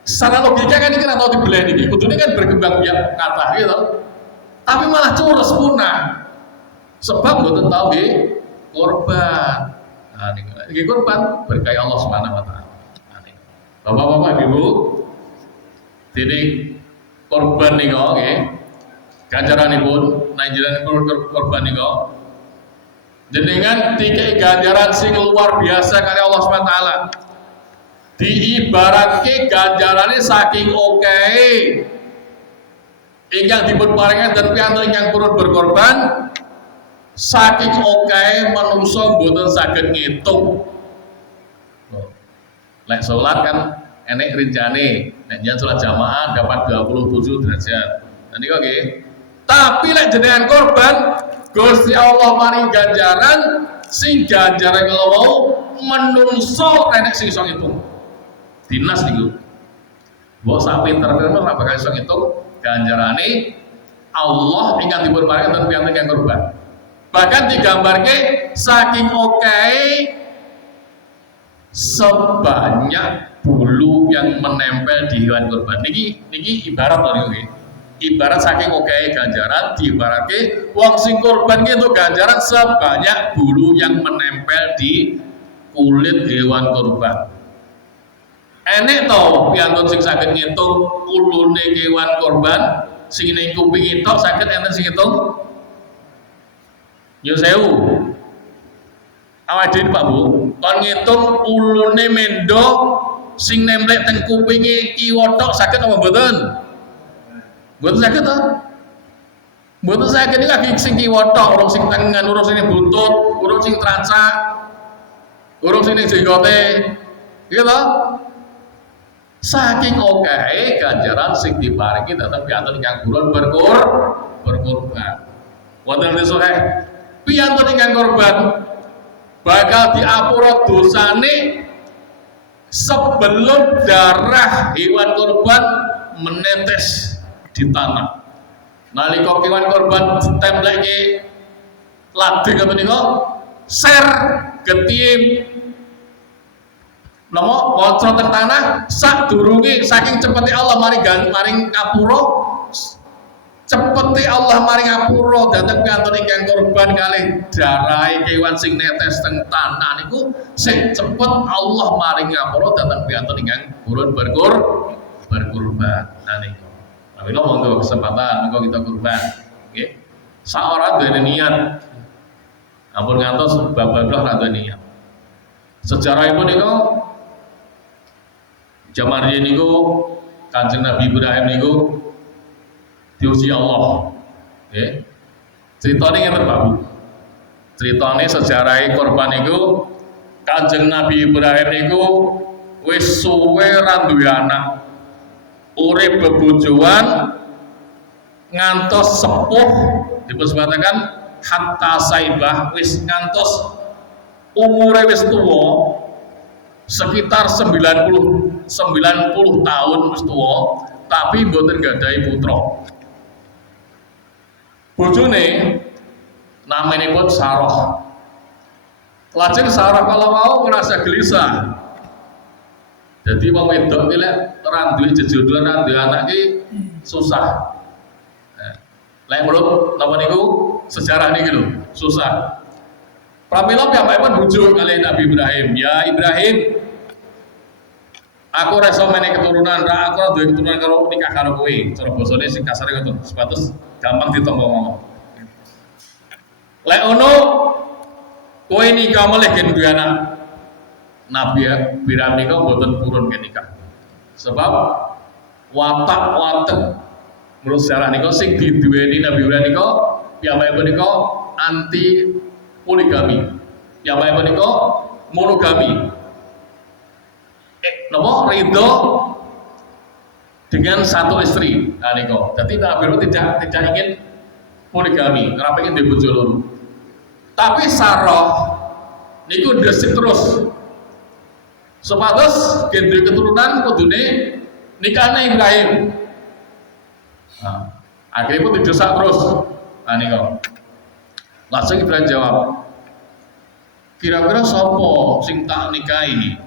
Secara logika kan ini ora tau dibelah iki. Kudune kan berkembang biak kathah gitu. Tapi malah curus punah. Sebab mboten tau nggih korban. Nah, ini korban berkaya Allah Subhanahu wa taala. Bapak-bapak, Ibu, dene korban nika nggih. Ganjaranipun nanjenengan korban nika jenengan dikai ganjaran sing luar biasa kali Allah Subhanahu wa taala. Diibaratke ganjarane saking okehe ingkang dipun paringan dan piantun ingkang purun berkorban saking okehe manungsa mboten saged ngitung. Lek salat kan enek rincane, nek jan salat jamaah dapat 27 derajat. Nah niku nggih. Tapi lek jenengan korban, Gusti Allah maring ganjaran sing ganjaran kalau mau menungso enek sing iso ngitung. Dinas niku. Mbok sak pinter-pinter ora bakal iso ngitung ganjarane Allah ingkang dipun paringi ten piyantun ingkang korban. Bahkan digambarke saking okehe sebanyak bulu yang menempel di hewan korban. Niki ibarat lho niki. Ibarat saking okehe ganjaran diibaratke wong sing korban ki entuk ganjaran sebanyak bulu yang menempel di kulit hewan korban. Enek to piantun sing saged ngitung ulune kewan korban sing ning kuping tok saged enten sing ngitung? Yo sewu. Awake dhewe Pak Bu, kon ngitung ulune mendo sing nemplek teng kupinge kiwa tok saged apa mboten? Mboten saged to? Mboten saged iki lagi sing kiwa tok, urung sing tengen, urung sing buntut, urung sing trancak, urung sing jenggote. Gitu to? Saking okehe ganjaran sing diparingi dhateng piantun ingkang purun berkorban. Wonten disuhe piantun ingkang korban bakal diapura dosane sebelum darah hewan korban menetes di tanah. Nalika kewan korban ditempleke lading apa nika ser getiem namo bocor teng tanah sak durunge saking cepete Allah maring ngapura cepete Allah maring ngapura dhateng piantun ingkang korban kalih darahe kewan sing netes teng tanah niku sing cepet Allah maring ngapura dhateng piantun ingkang purun berkorban. Nah niku mila monggo kesempatan monggo kita kurban nggih. Sak ora duwe niat ampun ngantos bablah ra duwe niat. Sejarahipun niku jaman riyen niku Kanjeng Nabi Ibrahim niku diuji Allah. Nggih. Critane ngeten Pak Bu. Critane sejarah korban niku Kanjeng Nabi Ibrahim niku wis suwe ra duwe anak. Urip bebojoan ngantos sepuh disebutaken hatta saibah wis ngantos umure wis tuwa sekitar 90 tahun wis tuwa tapi mboten gadahi putra. Bojone namanipun Sarah. Lajeng Sarah kalau mau merasa gelisah. Jadi wong wedok iki lek ora duwe jejodohan ora duwe anak iki susah. Lek menurut napa niku sejarah niki lho, susah. Pramila piyambakipun bujuk kali Nabi Ibrahim, "Ya Ibrahim, Aku ora iso menehi keturunan, ra aku ora duwe keturunan karo nikah karo kowe. Cara basane sing kasare ngono, sepatus gampang ditampa ngomong. Lek ono kowe nikah melih gen duwe anak. Nabi Ibrahim nikah mboten purun gen nikah. Sebab watak menurut sejarah nikah sing diduweni Nabi Ibrahim nikah piyambakipun nikah anti poligami. Piyambakipun nikah monogami. Napa ridho dengan satu istri. Nah niku. Jadi Nabi Ibrahim tidak ingin poligami, ora pengen duwe bojo loro. Tapi Sarah niku ndesik terus. Supados gen duwe keturunan kudune nikahne Ibrahim. Nah, akhirnya pun didesak terus. Nah niku. Langsung Ibrahim jawab, kira-kira sapa sing tak nikahi?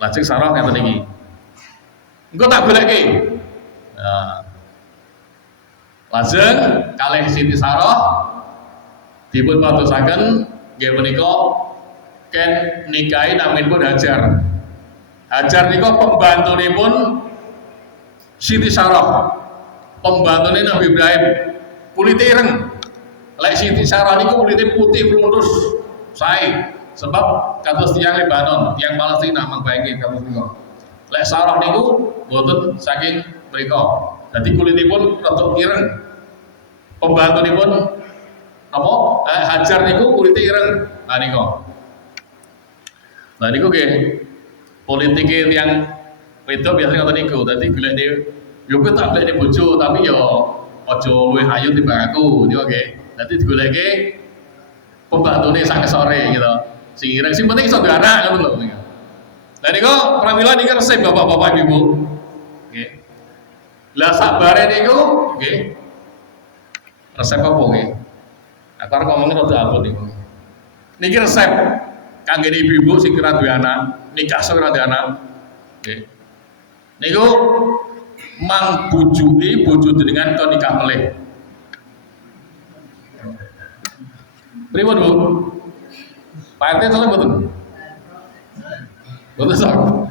Lajeng Sarah ngeten iki. Engko tak goleki. Nah. Lajeng kalih Siti Sarah dipun padosaken nggih menika ken nikahi naminipun Hajar. Hajar nika pembantunipun Siti Sarah. Pembantune Nabi Ibrahim. Kulite ireng. Lek Siti Sarah niku kulite putih mluntus sae. Sebab kados tiyang Lebanon, tiyang Palestina mangbaiki kados niku. Lek Sarah niku boten saking mrika. Dadi kulitipun rada ireng. Pembantunipun apa? Hajar niku kulite ireng. Nah niku. Nah niku nggih politike tiyang wedok biasane ngoten niku. Dadi golekne yo kowe tak golekne bojo tapi yo aja luwih ayu timbang aku niku nggih. Dadi digoleke pembantune sak sore gitu. Sing ireng sing penting iso duwe anak ngono lho. Lah niku pramila niki resep bapak-bapak ibu. Nggih. Lah sabare niku nggih. Resep apa nggih? Aku arep ngomongin rada abot niku. Niki resep kangge ibu-ibu sing kira duwe anak, nikah sing ora duwe anak. Nggih. Niku mang bujuki bojo jenengan kon nikah melih. Pripun, Bu? Pak RT salah betul? Betul salah.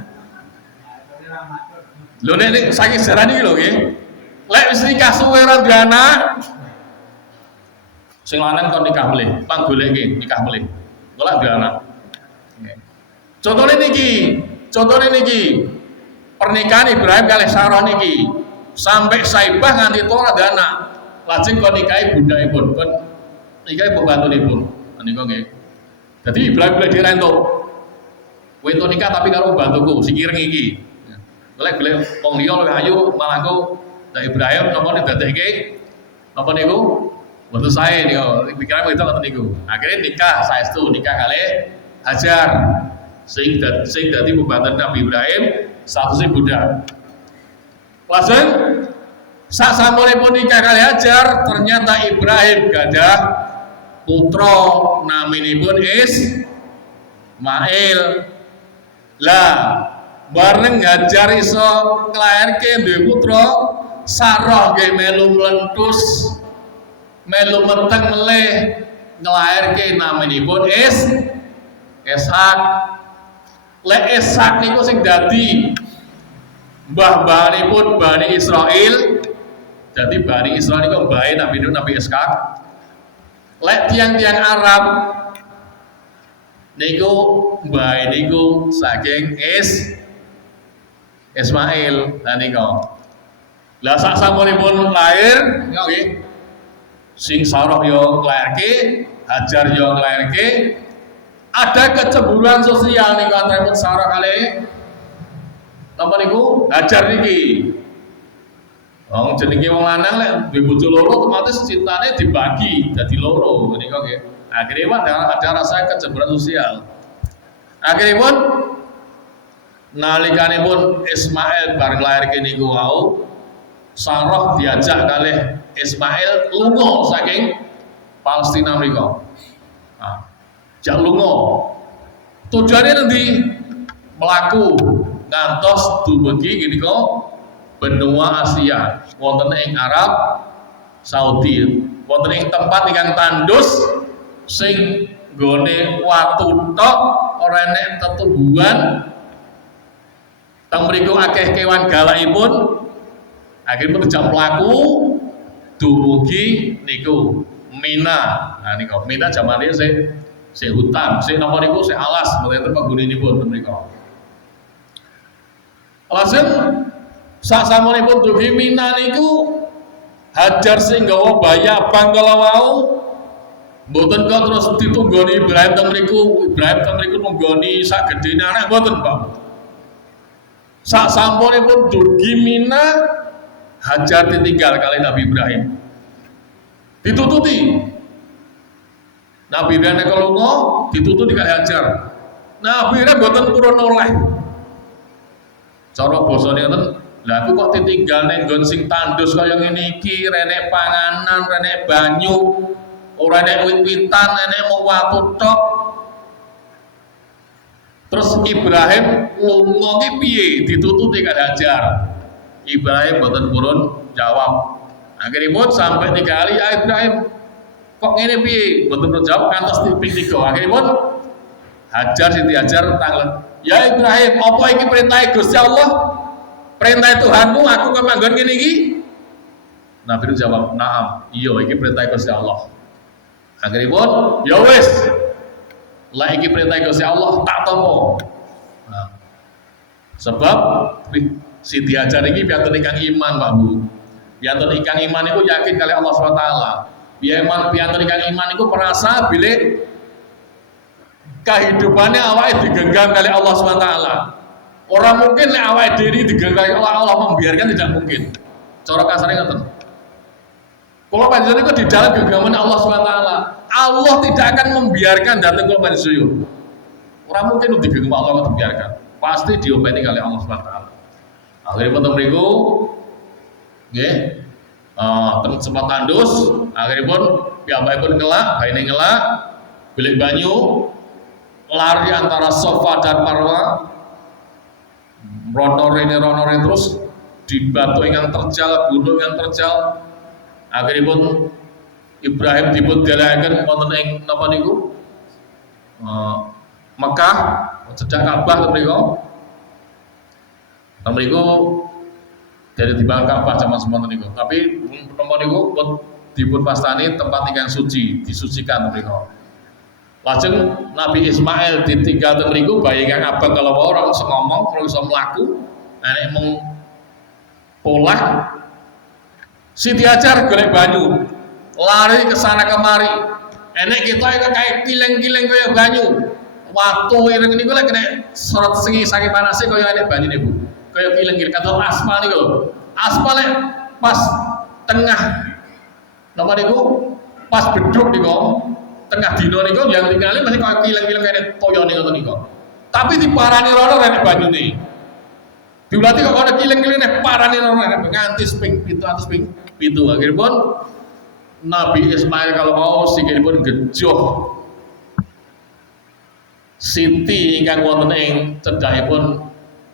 Lho nek saking sejarah niki lho nggih. Lek wis nikah suwe ora duwe anak, sing lanang kon nikah melih, pang goleke nikah melih. Golek duwe anak. Contone niki. Pernikahan Ibrahim kalih Sarah niki sampai saibah nganti ora duwe anak. Lajeng kon nikahi bundakipun, kon nikahi pembantunipun. Niku nggih. Jadi Ibrahim boleh direntuk. Kowe entuk nikah tapi karo bantuku sing ireng iki. Golek wong liya luwih ayu malah engko Dak Ibrahim napa didadekke napa niku? Mboten sae niku. Pikiran itu ngoten niku. Akhire nikah saestu nikah kalih Hajar. Sing dadi pembantu Nabi Ibrahim statusé budak. Lajeng sak sampunipun nikah kalih Hajar ternyata Ibrahim gadah putra naminipun Ismail. Lah bareng Hajar iso nglairke duwe putra, Sarah nggih melu mlentus, melu meteng melih nglairke naminipun Ishak. Lek Ishak niku sing dadi mbah-mbahanipun Bani Israil. Jadi Bani Israil niku mbahe Nabi Ishak. Lek tiang-tiang Arab niku mbahe niku saking Ismail. Lah niku. Lah sak sampunipun lair nggih sing Sarah yo nglairke, Hajar yo nglairke. Ada kecemburuan sosial niku antaripun Sarah kalih napa niku Hajar niki. Wong jenenge wong lanang lek duwe bojo loro otomatis cintane dibagi dadi loro niku nggih. Akhirnya ada rasa kecemburuan sosial. Akhirnya pun nalikanipun Ismail bareng lair niku wau Sarah diajak kalih Ismail lunga saking Palestina mriku. Nah, jak lunga. Tujuane nanti mlaku ngantos dumugi nika benua Asia, wonten ing Arab Saudi, wonten ing tempat ingkang tandus sing nggone watu tok ora enek tetumbuhan Teng mriku akeh kewan galakipun. Akhiripun jam pelaku dumugi niku Mina. Nah niku Mina jamane sik hutan, sik napa niku sik alas, mboten panggonipun mriku. Lajeng sasampunipun dugi Mina niku Hajar sing nggawa bayi abang kala wau mboten kok terus ditunggoni Ibrahim teng mriku nunggoni sak gedene anak mboten, Pak. Sak sampunipun dugi Mina Hajar ditinggal kali Nabi Ibrahim. Ditututi. Nabi Ibrahim nek lunga ditututi kali Hajar. Nabi Ibrahim mboten purun oleh. Cara basane ngoten, lha aku kok ditinggal ning nggon sing tandus kaya ngene iki, renek panganan, renek banyu, ora enek wit-witan, enek mung watu tok. Terus Ibrahim lunga ki piye? Ditututi kali Hajar. Ibrahim mboten purun jawab. Akhiripun sampai 3 kali, ya Ibrahim kok ngene piye? Mboten purun jawab kantos ping 3. Akhiripun Hajar Siti Hajar tanglet. Ya Ibrahim, apa iki perintah Gusti Allah? Perintah Tuhanmu aku kok manggon ngene iki? Nabi jawab, "Naam, iya iki perintah Gusti Allah." Akhiripun, ya wis. Lah iki perintah Gusti Allah tak tampa. Nah, sebab Siti Hajar ini piantun ingkang iman, Pak Bu. Piantun ingkang iman itu yakin kali Allah SWT. Piantun ingkang iman itu merasa bila kehidupannya awake digenggam kali Allah SWT. Orang mungkin lek awake diri digenggam kali Allah membiarkan, tidak mungkin. Cara kasarnya ngoten. Kalau panjenengan itu di dalam genggaman Allah SWT, Allah tidak akan membiarkan datang ke panjenengan. Orang mungkin itu digenggam Allah membiarkan. Pasti diopeni kali Allah SWT. Akhirnya pun mriku nggih sempat tandus, akhirnya pun piyambakipun ngelak, baine ngelak, bilik banyu, lari antara Safa dan Marwa, rono rene terus di batu yang terjal, gunung yang terjal. Akhirnya pun Ibrahim dipun dalaken wonten ing napa niku? Mekah, cedhak Ka'bah mriku. Mriku dari dibangun Ka'bah zaman semonten niku. Tapi napa niku dipun pastani tempat ingkang suci, disucikan mriku. Lajeng Nabi Ismail ditinggal teng mriku bayi ingkang abang kalau ora iso ngomong, ora iso mlaku, nek mung polah. Siti Hajar golek banyu, lari ke sana kemari. Enek kita iki kayak kileng-kileng kaya banyu. Watu ireng niku lek kena sorot sengi saking panase kaya enek banyune, Bu. Kaya kileng-kileng kados aspal niku. Aspal pas tengah napa niku? Pas beduk niku, tengah dina niku yang ningali masih kaya kileng-kileng kaya toyone ngoten niku. Tapi diparani rono enek banyune. Diulati kok ana kileng-kileng nek parani rono enek nganti ping 700 ping 7. Akhiripun Nabi Ismail kalau mau sikilipun gejoh Siti ingkang wonten ing cedhakipun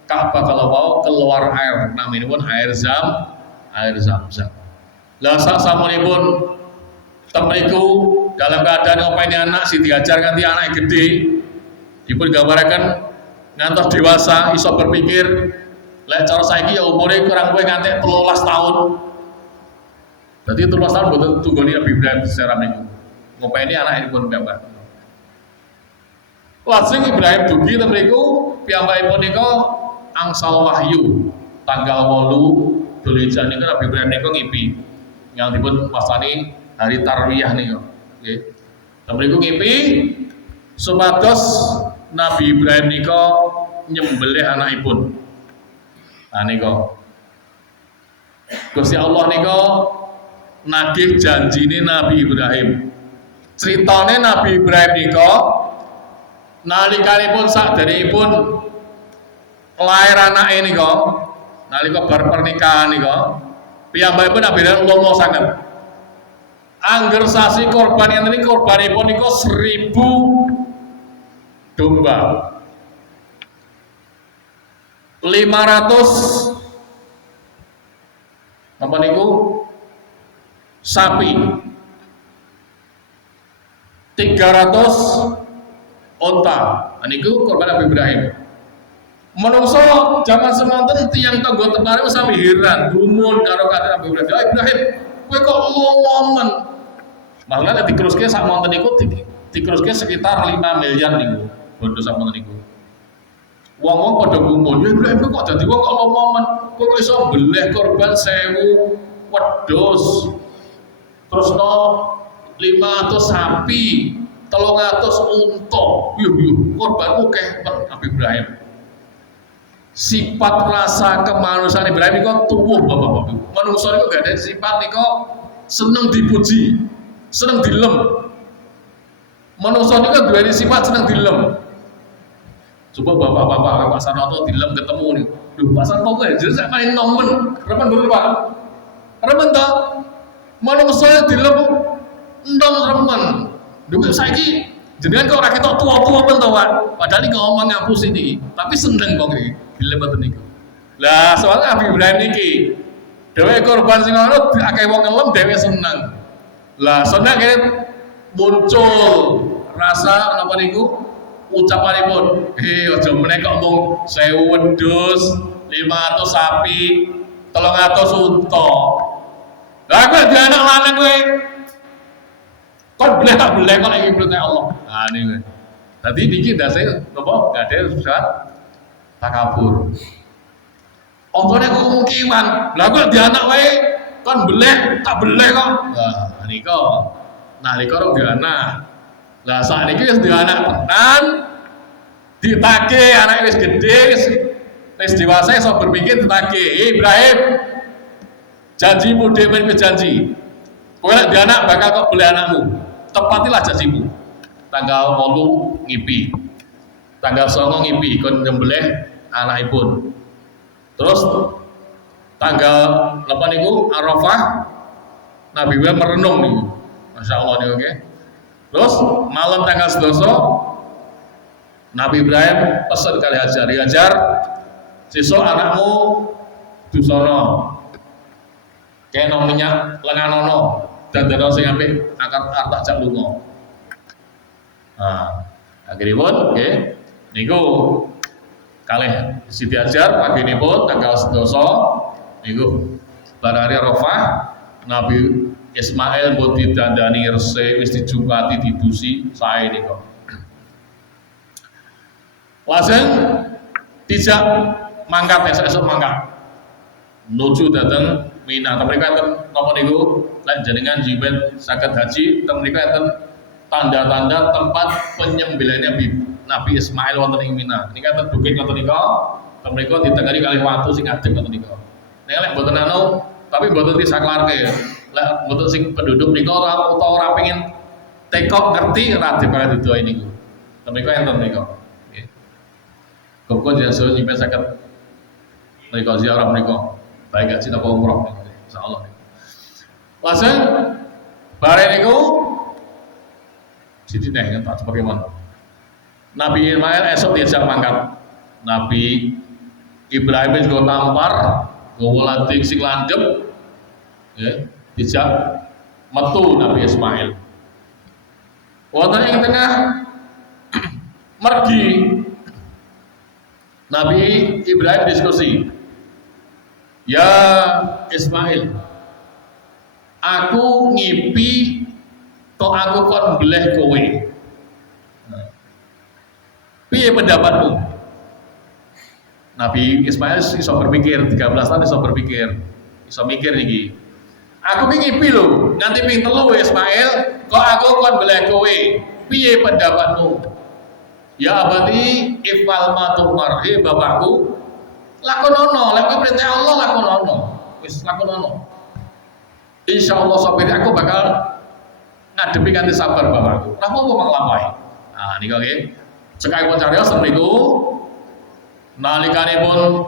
Ka'bah kalau mau keluar air, naminipun air Zam-Zam. Lah sasampunipun temriku dalam keadaan ngopeni anak Siti Hajar kanthi anak gede dipun gambaraken ngantos dewasa iso berpikir lek cara saiki ya umure kurang luwih nganti 13 tahun. Dadi 13 tahun boten tunggoni Nabi Ibrahim secara niku. Ngopeni anakipun piyambak. Lajeng Ibrahim dugi teng mriku piyambakipun nika angsal wahyu tanggal 8 Dzulhijjah niku Nabi Ibrahim niku ngipi. Yang dipun wastani hari tarwiyah niku. Nggih. Teng mriku ngipi supados Nabi Ibrahim nika nyembelih anakipun. Nah nika Gusti Allah nika nagih janjine Nabi Ibrahim. Critane Nabi Ibrahim nika nalikanipun sakderengipun lair anake nika, nalika bar pernikahan nika, piyambakipun Nabi Ibrahim lomo sanget. Angger sasi korban enten niki korbanipun nika 1000 domba. 500 apa niku sapi, 300 onta. Niku korban Nabi Ibrahim. Menungso zaman semanten tiyang tangga tepare sami heran, gumun karo kanjeng Nabi Ibrahim. Ya Ibrahim, kowe kok momen. Malah nek dikeruske sak monten niku dikeruske sekitar 5 miliar niku. Bondo sak monten niku. Wong-wong padha gumun, ya Ibrahim kok dadi wong kok momen. Kok iso beleh korban 1000 wedhus. Terusno 500 sapi, 300 unta. Yuh, korbanmu akeh Nabi Ibrahim. Sifat rasa kemanusiaan Ibrahim itu tuwuh bapak-bapak. Manusia itu gak ada sifat itu seneng dipuji, seneng dilem. Manusia itu kan dua sifat seneng dilem. Coba bapak-bapak Pak Sanoto dilem ketemu nih. Duh Pak Sanoto ya jelas main nomen. Remen dulu Pak. Remen tak? Manusia dilem ndong remen. Dulu saiki jenengan kok ora ketok tua-tua men to Pak. Padahal iki ngomong ngapus ini, tapi seneng kok iki. Dilem boten niku. Lah soalnya Nabi Ibrahim niki dhewe korban sing ngono akeh wong ngelem dhewe seneng. Lah seneng kene muncul rasa napa niku ucapanipun, aja meneh kok mung 1000 wedhus, 500 sapi, 300 unta. Lah kowe di anak lanang kowe kon boleh tak boleh kok iki perintah Allah. Nah niku. Dadi niki ndase napa gade susah takabur. Ompone kok ngomong kiwan. Lah kok di anak wae kon beleh tak beleh kok. Nah nika nalika rong di anak. Lah sakniki wis di anak tenan ditake anake wis gedhe wis dewasa iso berpikir ditake. Ibrahim janjimu dhewe wis janji. Kowe nek di anak bakal kok beleh anakmu. Tepatilah janjimu. Tanggal 8 ngipi. Tanggal 9 ngipi kon nyembelih anakipun. Terus tanggal 8 niku Arafah Nabi Ibrahim merenung niku. Masyaallah niku nggih. Terus malam tanggal 11 Nabi Ibrahim pesen kali Hajar, sesuk anakmu dusono. Kena minyak lenganono dandana sing apik akar artak jak lunga. Nah, akhiripun nggih niku kalih Siti Hajar paginipun tanggal 11 niku bar hari Arafah Nabi Ismail mbok didandani resik wis dijumpati didusi sae nika. Lajeng dijak mangkat esuk mangkat. Nuju dateng Mina. Mereka enten napa niku lek jenengan jiben saged haji teng mrika enten tanda-tanda tempat penyembelihan Nabi Ismail wonten ing Mina. Nika enten bukit ngoten nika. Teng mrika ditengeri kalih watu sing adem ngoten nika. Nek lek mboten anu tapi mboten disaklarke ya. Lek mboten sing penduduk nika utawa ora pengin tekok ngerti ora dipare didoaini niku. Teng mrika enten nika. Nggih. Kok jasa nyimpen saged mrika ziarah mrika. Baik haji napa umroh insyaallah. Lajeng bare niku Siti neh tak sebagaimana. Nabi Ismail esok diajak mangkat. Nabi Ibrahim wis go tampar, go lading sing landhep. Ya, dijak metu Nabi Ismail. Wonten ing tengah mergi Nabi Ibrahim diskusi. Ya Ismail, aku ngipi kok aku kon beleh kowe. Piye pendapatmu? Nabi Ismail iso berpikir 13 tahun iso berpikir. Iso mikir niki. Aku ki ngipi lho, nganti ping 3 Ismail, kok aku kon beleh kowe. Piye pendapatmu? Ya abadi ifal ma tumar, bapakku lakonono, lek perintah Allah lakonono. Wis lakonono. Insyaallah sabir aku bakal ngadepi kanthi sabar bapakku. Ora apa-apa manglampahi. Nah nika nggih. Cekakipun cariyos mriku nalikanipun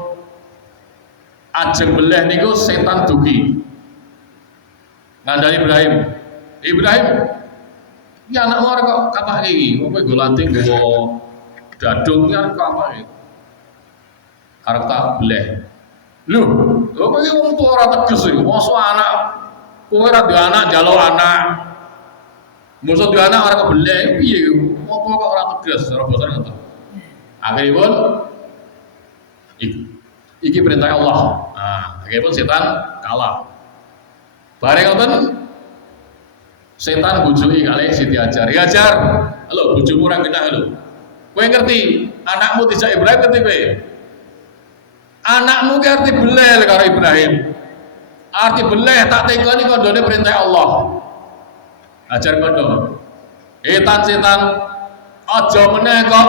ajeng beleh niku setan dugi. Ngandani Ibrahim. Ibrahim, ya anak luar kok kapak iki, kowe go lanting go dadung ya kok apa iki. Arep tak beleh. Lho, kowe iki wong tuwa ora teges iki. Mosok anak kowe ora duwe anak njaluk anak. Mosok duwe anak ora kok beleh piye iki? Apa kok ora teges ora bosan ngoten. Akhiripun Iki perintah Allah. Nah, akhirnya setan kalah. Bareng ngoten setan bujuki kali Siti Hajar. Ya Hajar, halo bojomu ora genah lho. Kowe ngerti anakmu dijak Ibrahim ngerti kowe? Anakmu ki arti beleh karo Ibrahim. Arti beleh tak tekoni kondone perintah Allah. Hajar kondo. Setan aja meneh kok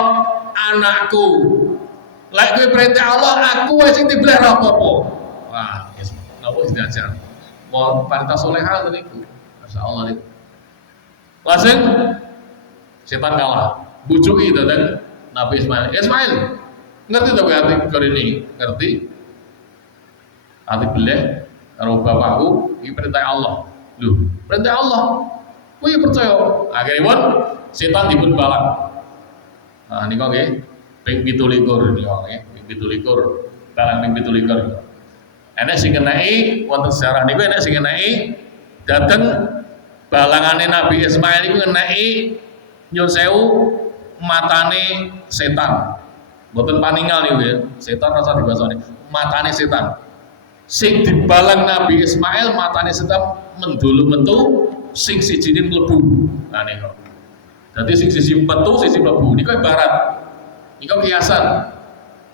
anakku. Lek kowe perintah Allah aku wis sing dibeleh ora apa-apa. Wah, yes. Napa Siti Hajar? Mau wanita soleha niku. Masyaallah niku. Langsung setan kalah. Bujuki datang Nabi Ismail. Ismail, ngerti tak arti kali ini? Ngerti? Arti beleh karo bapakku ini perintah Allah. Loh, perintah Allah. Kowe percaya? Akhirnya pun setan dipun balak. Nah, niku nggih ping 17 niku nggih, ping 17. Talang ping 17. Enek sing kenai wonten sejarah niku enek sing kenai dateng balangane Nabi Ismail niku kenai nyun sewu matane setan. Mboten paningal niku ya. Setan rasa dibasani. Matane setan. Sing dibalang Nabi Ismail matane setan mendulu metu, sing sijine mlebu. Nah niku. Dadi sing siji metu, siji mlebu. Niku ibarat. Niku kiasan.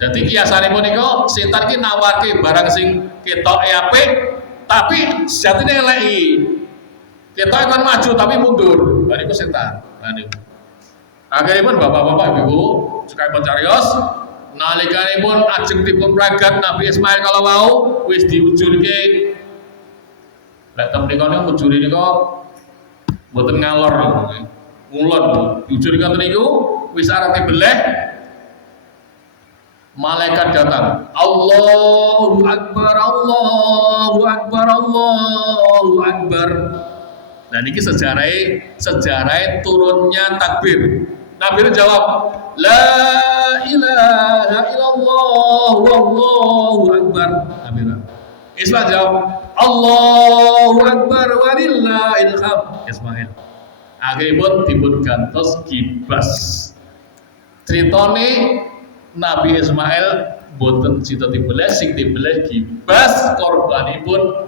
Dadi kiasanipun niku setan iki nawarke barang sing ketoke apik, tapi sejatine eleki. Ketoke kan maju tapi mundur. Nah niku setan. Nah niku. Akhiripun bapak-bapak ibu suka pencarios nalikanipun ajeng dipun pragat Nabi Ismail kalau mau wis diujurke lek tem niku niku ujure niku mboten ngalor ngulon diujurke ngoten niku wis arep beleh malaikat datang Allahu Akbar Allahu Akbar Allahu Akbar. Nah ini sejarah turunnya takbir. Nabi jawab, La ilaha illallah wallahu akbar. Nabi Ismail jawab, Allahu akbar walillahil hamd. Ismail. Akhiripun dipun gantos kibas. Critane Nabi Ismail boten cita dibeleh sing dibeleh kibas korbanipun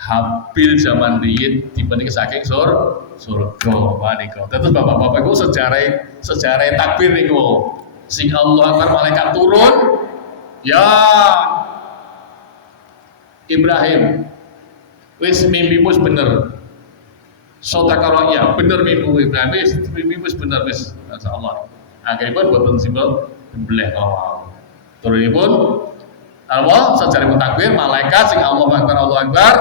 Habil zaman riyin dibanding saking surga menika. Terus bapak-bapak iku sejarah takbir niku. Sing Allah Akbar malaikat turun ya Ibrahim wis mimpimu wis bener. Sodakaro ya bener mimpimu Ibrahim wis mimpimu wis bener wis insyaallah. Akhiripun boten simbol beleh kawau. Turunipun Allah sejarah takbir malaikat sing Allah Akbar Allah Akbar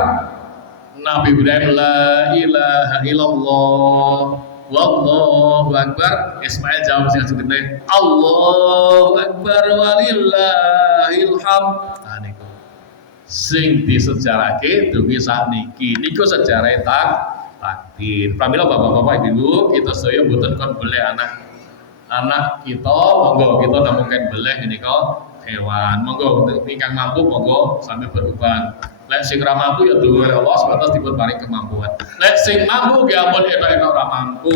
Nabi Ibrahim la ilaha illallah wallahu akbar. Ismail jawab sing sebenarnya Allahu akbar walillahil hamd. Nah niku sing disejarahke dugi sakniki niku sejarah takdir. Pramila bapak-bapak ibu kita sedaya mboten kon boleh anak kita monggo kita namungken boleh menika hewan monggo ingkang mampu monggo sambil beruban. Lek sing ra mampu ya donga Allah sebatas dipun paring kemampuan. Lek sing mampu ya ampun etok-etok ra mampu.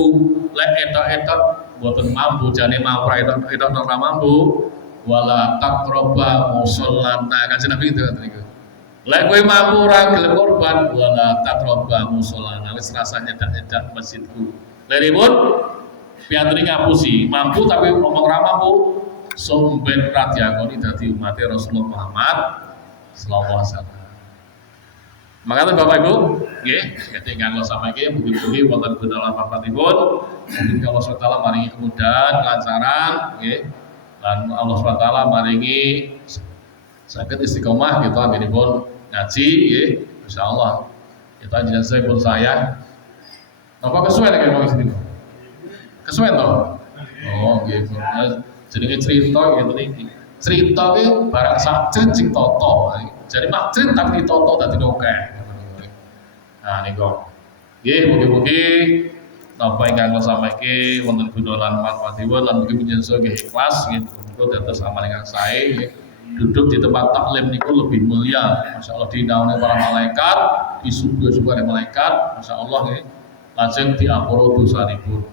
Lek etok-etok mboten mampu jane mampu etok-etok ra mampu wala taqraba musallana kanjeng Nabi itu niku. Lek kowe mampu ra gelem korban wala taqraba musallana wis rasane nyedak-nyedak masjidku. Leripun piantri ngapusi mampu tapi ngomong ra mampu somben ra diakoni dadi umat Rasulullah Muhammad sallallahu alaihi wasallam. Makanya Bapak Ibu, nggih, ketika Allah sampaikan mugi-mugi wonten dalam papatipun, mungkin Allah SWT maringi kemudahan, kelancaran, nggih. Lan Allah SWT maringi saged istiqomah kita anggenipun ngaji, nggih. Insyaallah. Kita jenengan saya pun saya. Napa kesuwen nek wong sini? Kesuwen to? Oh, nggih. Jenenge cerita ngene iki. Cerita ki barang sakjen sing tata. Jadi makjid tapi ditoto dadi akeh. Nah niku. Nggih mugi-mugi napa ingkang kula sampaikan wonten guna lan manfaatipun lan mugi panjenengan nggih ikhlas nggih muga dados amal ingkang sae nggih. Duduk di tempat taklim niku lebih mulia. Masyaallah dinaungi para malaikat, disuguh-suguh oleh malaikat, masyaallah nggih. Lajeng diampura dosanipun.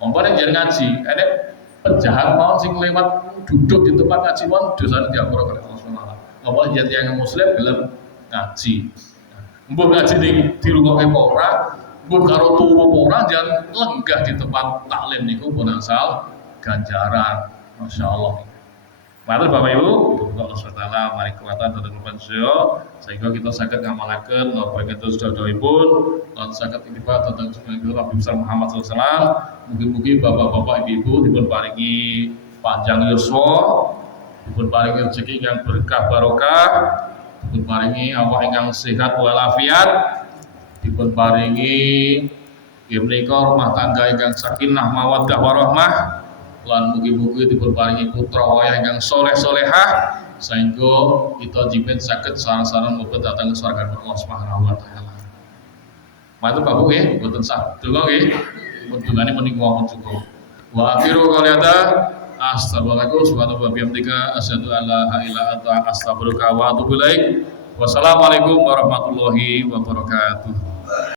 Monggo nek jeneng ngaji, enek penjahat mau sing lewat duduk di tempat ngaji mon dosane diampura oleh Allah. taala. Apa jadi yang muslim gelem ngaji. Mbok ngaji di rumah apa ora, mbok karo turu apa ora jangan lenggah di tempat taklim niku pun asal ganjaran. Masya Allah. Matur Bapak Ibu, Allah SWT mari kekuatan dan kekuatan sehingga kita saged ngamalaken napa ingkang sedaya-sedayipun lan saged intifa tentang sunah Nabi besar Muhammad SAW. Mugi-mugi bapak-bapak ibu-ibu dipun paringi panjang yuswa, dipun paringi rezeki ingkang berkah barokah, dipun paringi awak ingkang sehat walafiat, dipun paringi menika rumah tangga ingkang sakinah mawaddah warahmah, lan mugi-mugi dipun paringi putra wayah ingkang soleh-solehah sehingga kita jipen saged sareng-sareng mlebet dhateng swarga Allah Subhanahu wa taala. Matur Bapak nggih, mboten sah donga nggih. Mun dongane menika wonten cukup. Wa akhiru qaliyata astagfirullahaladzim subhanahu wa bihamdika asyhadu an la ilaha illa anta astaghfiruka wa atubu ilaik. Wassalamualaikum warahmatullahi wabarakatuh.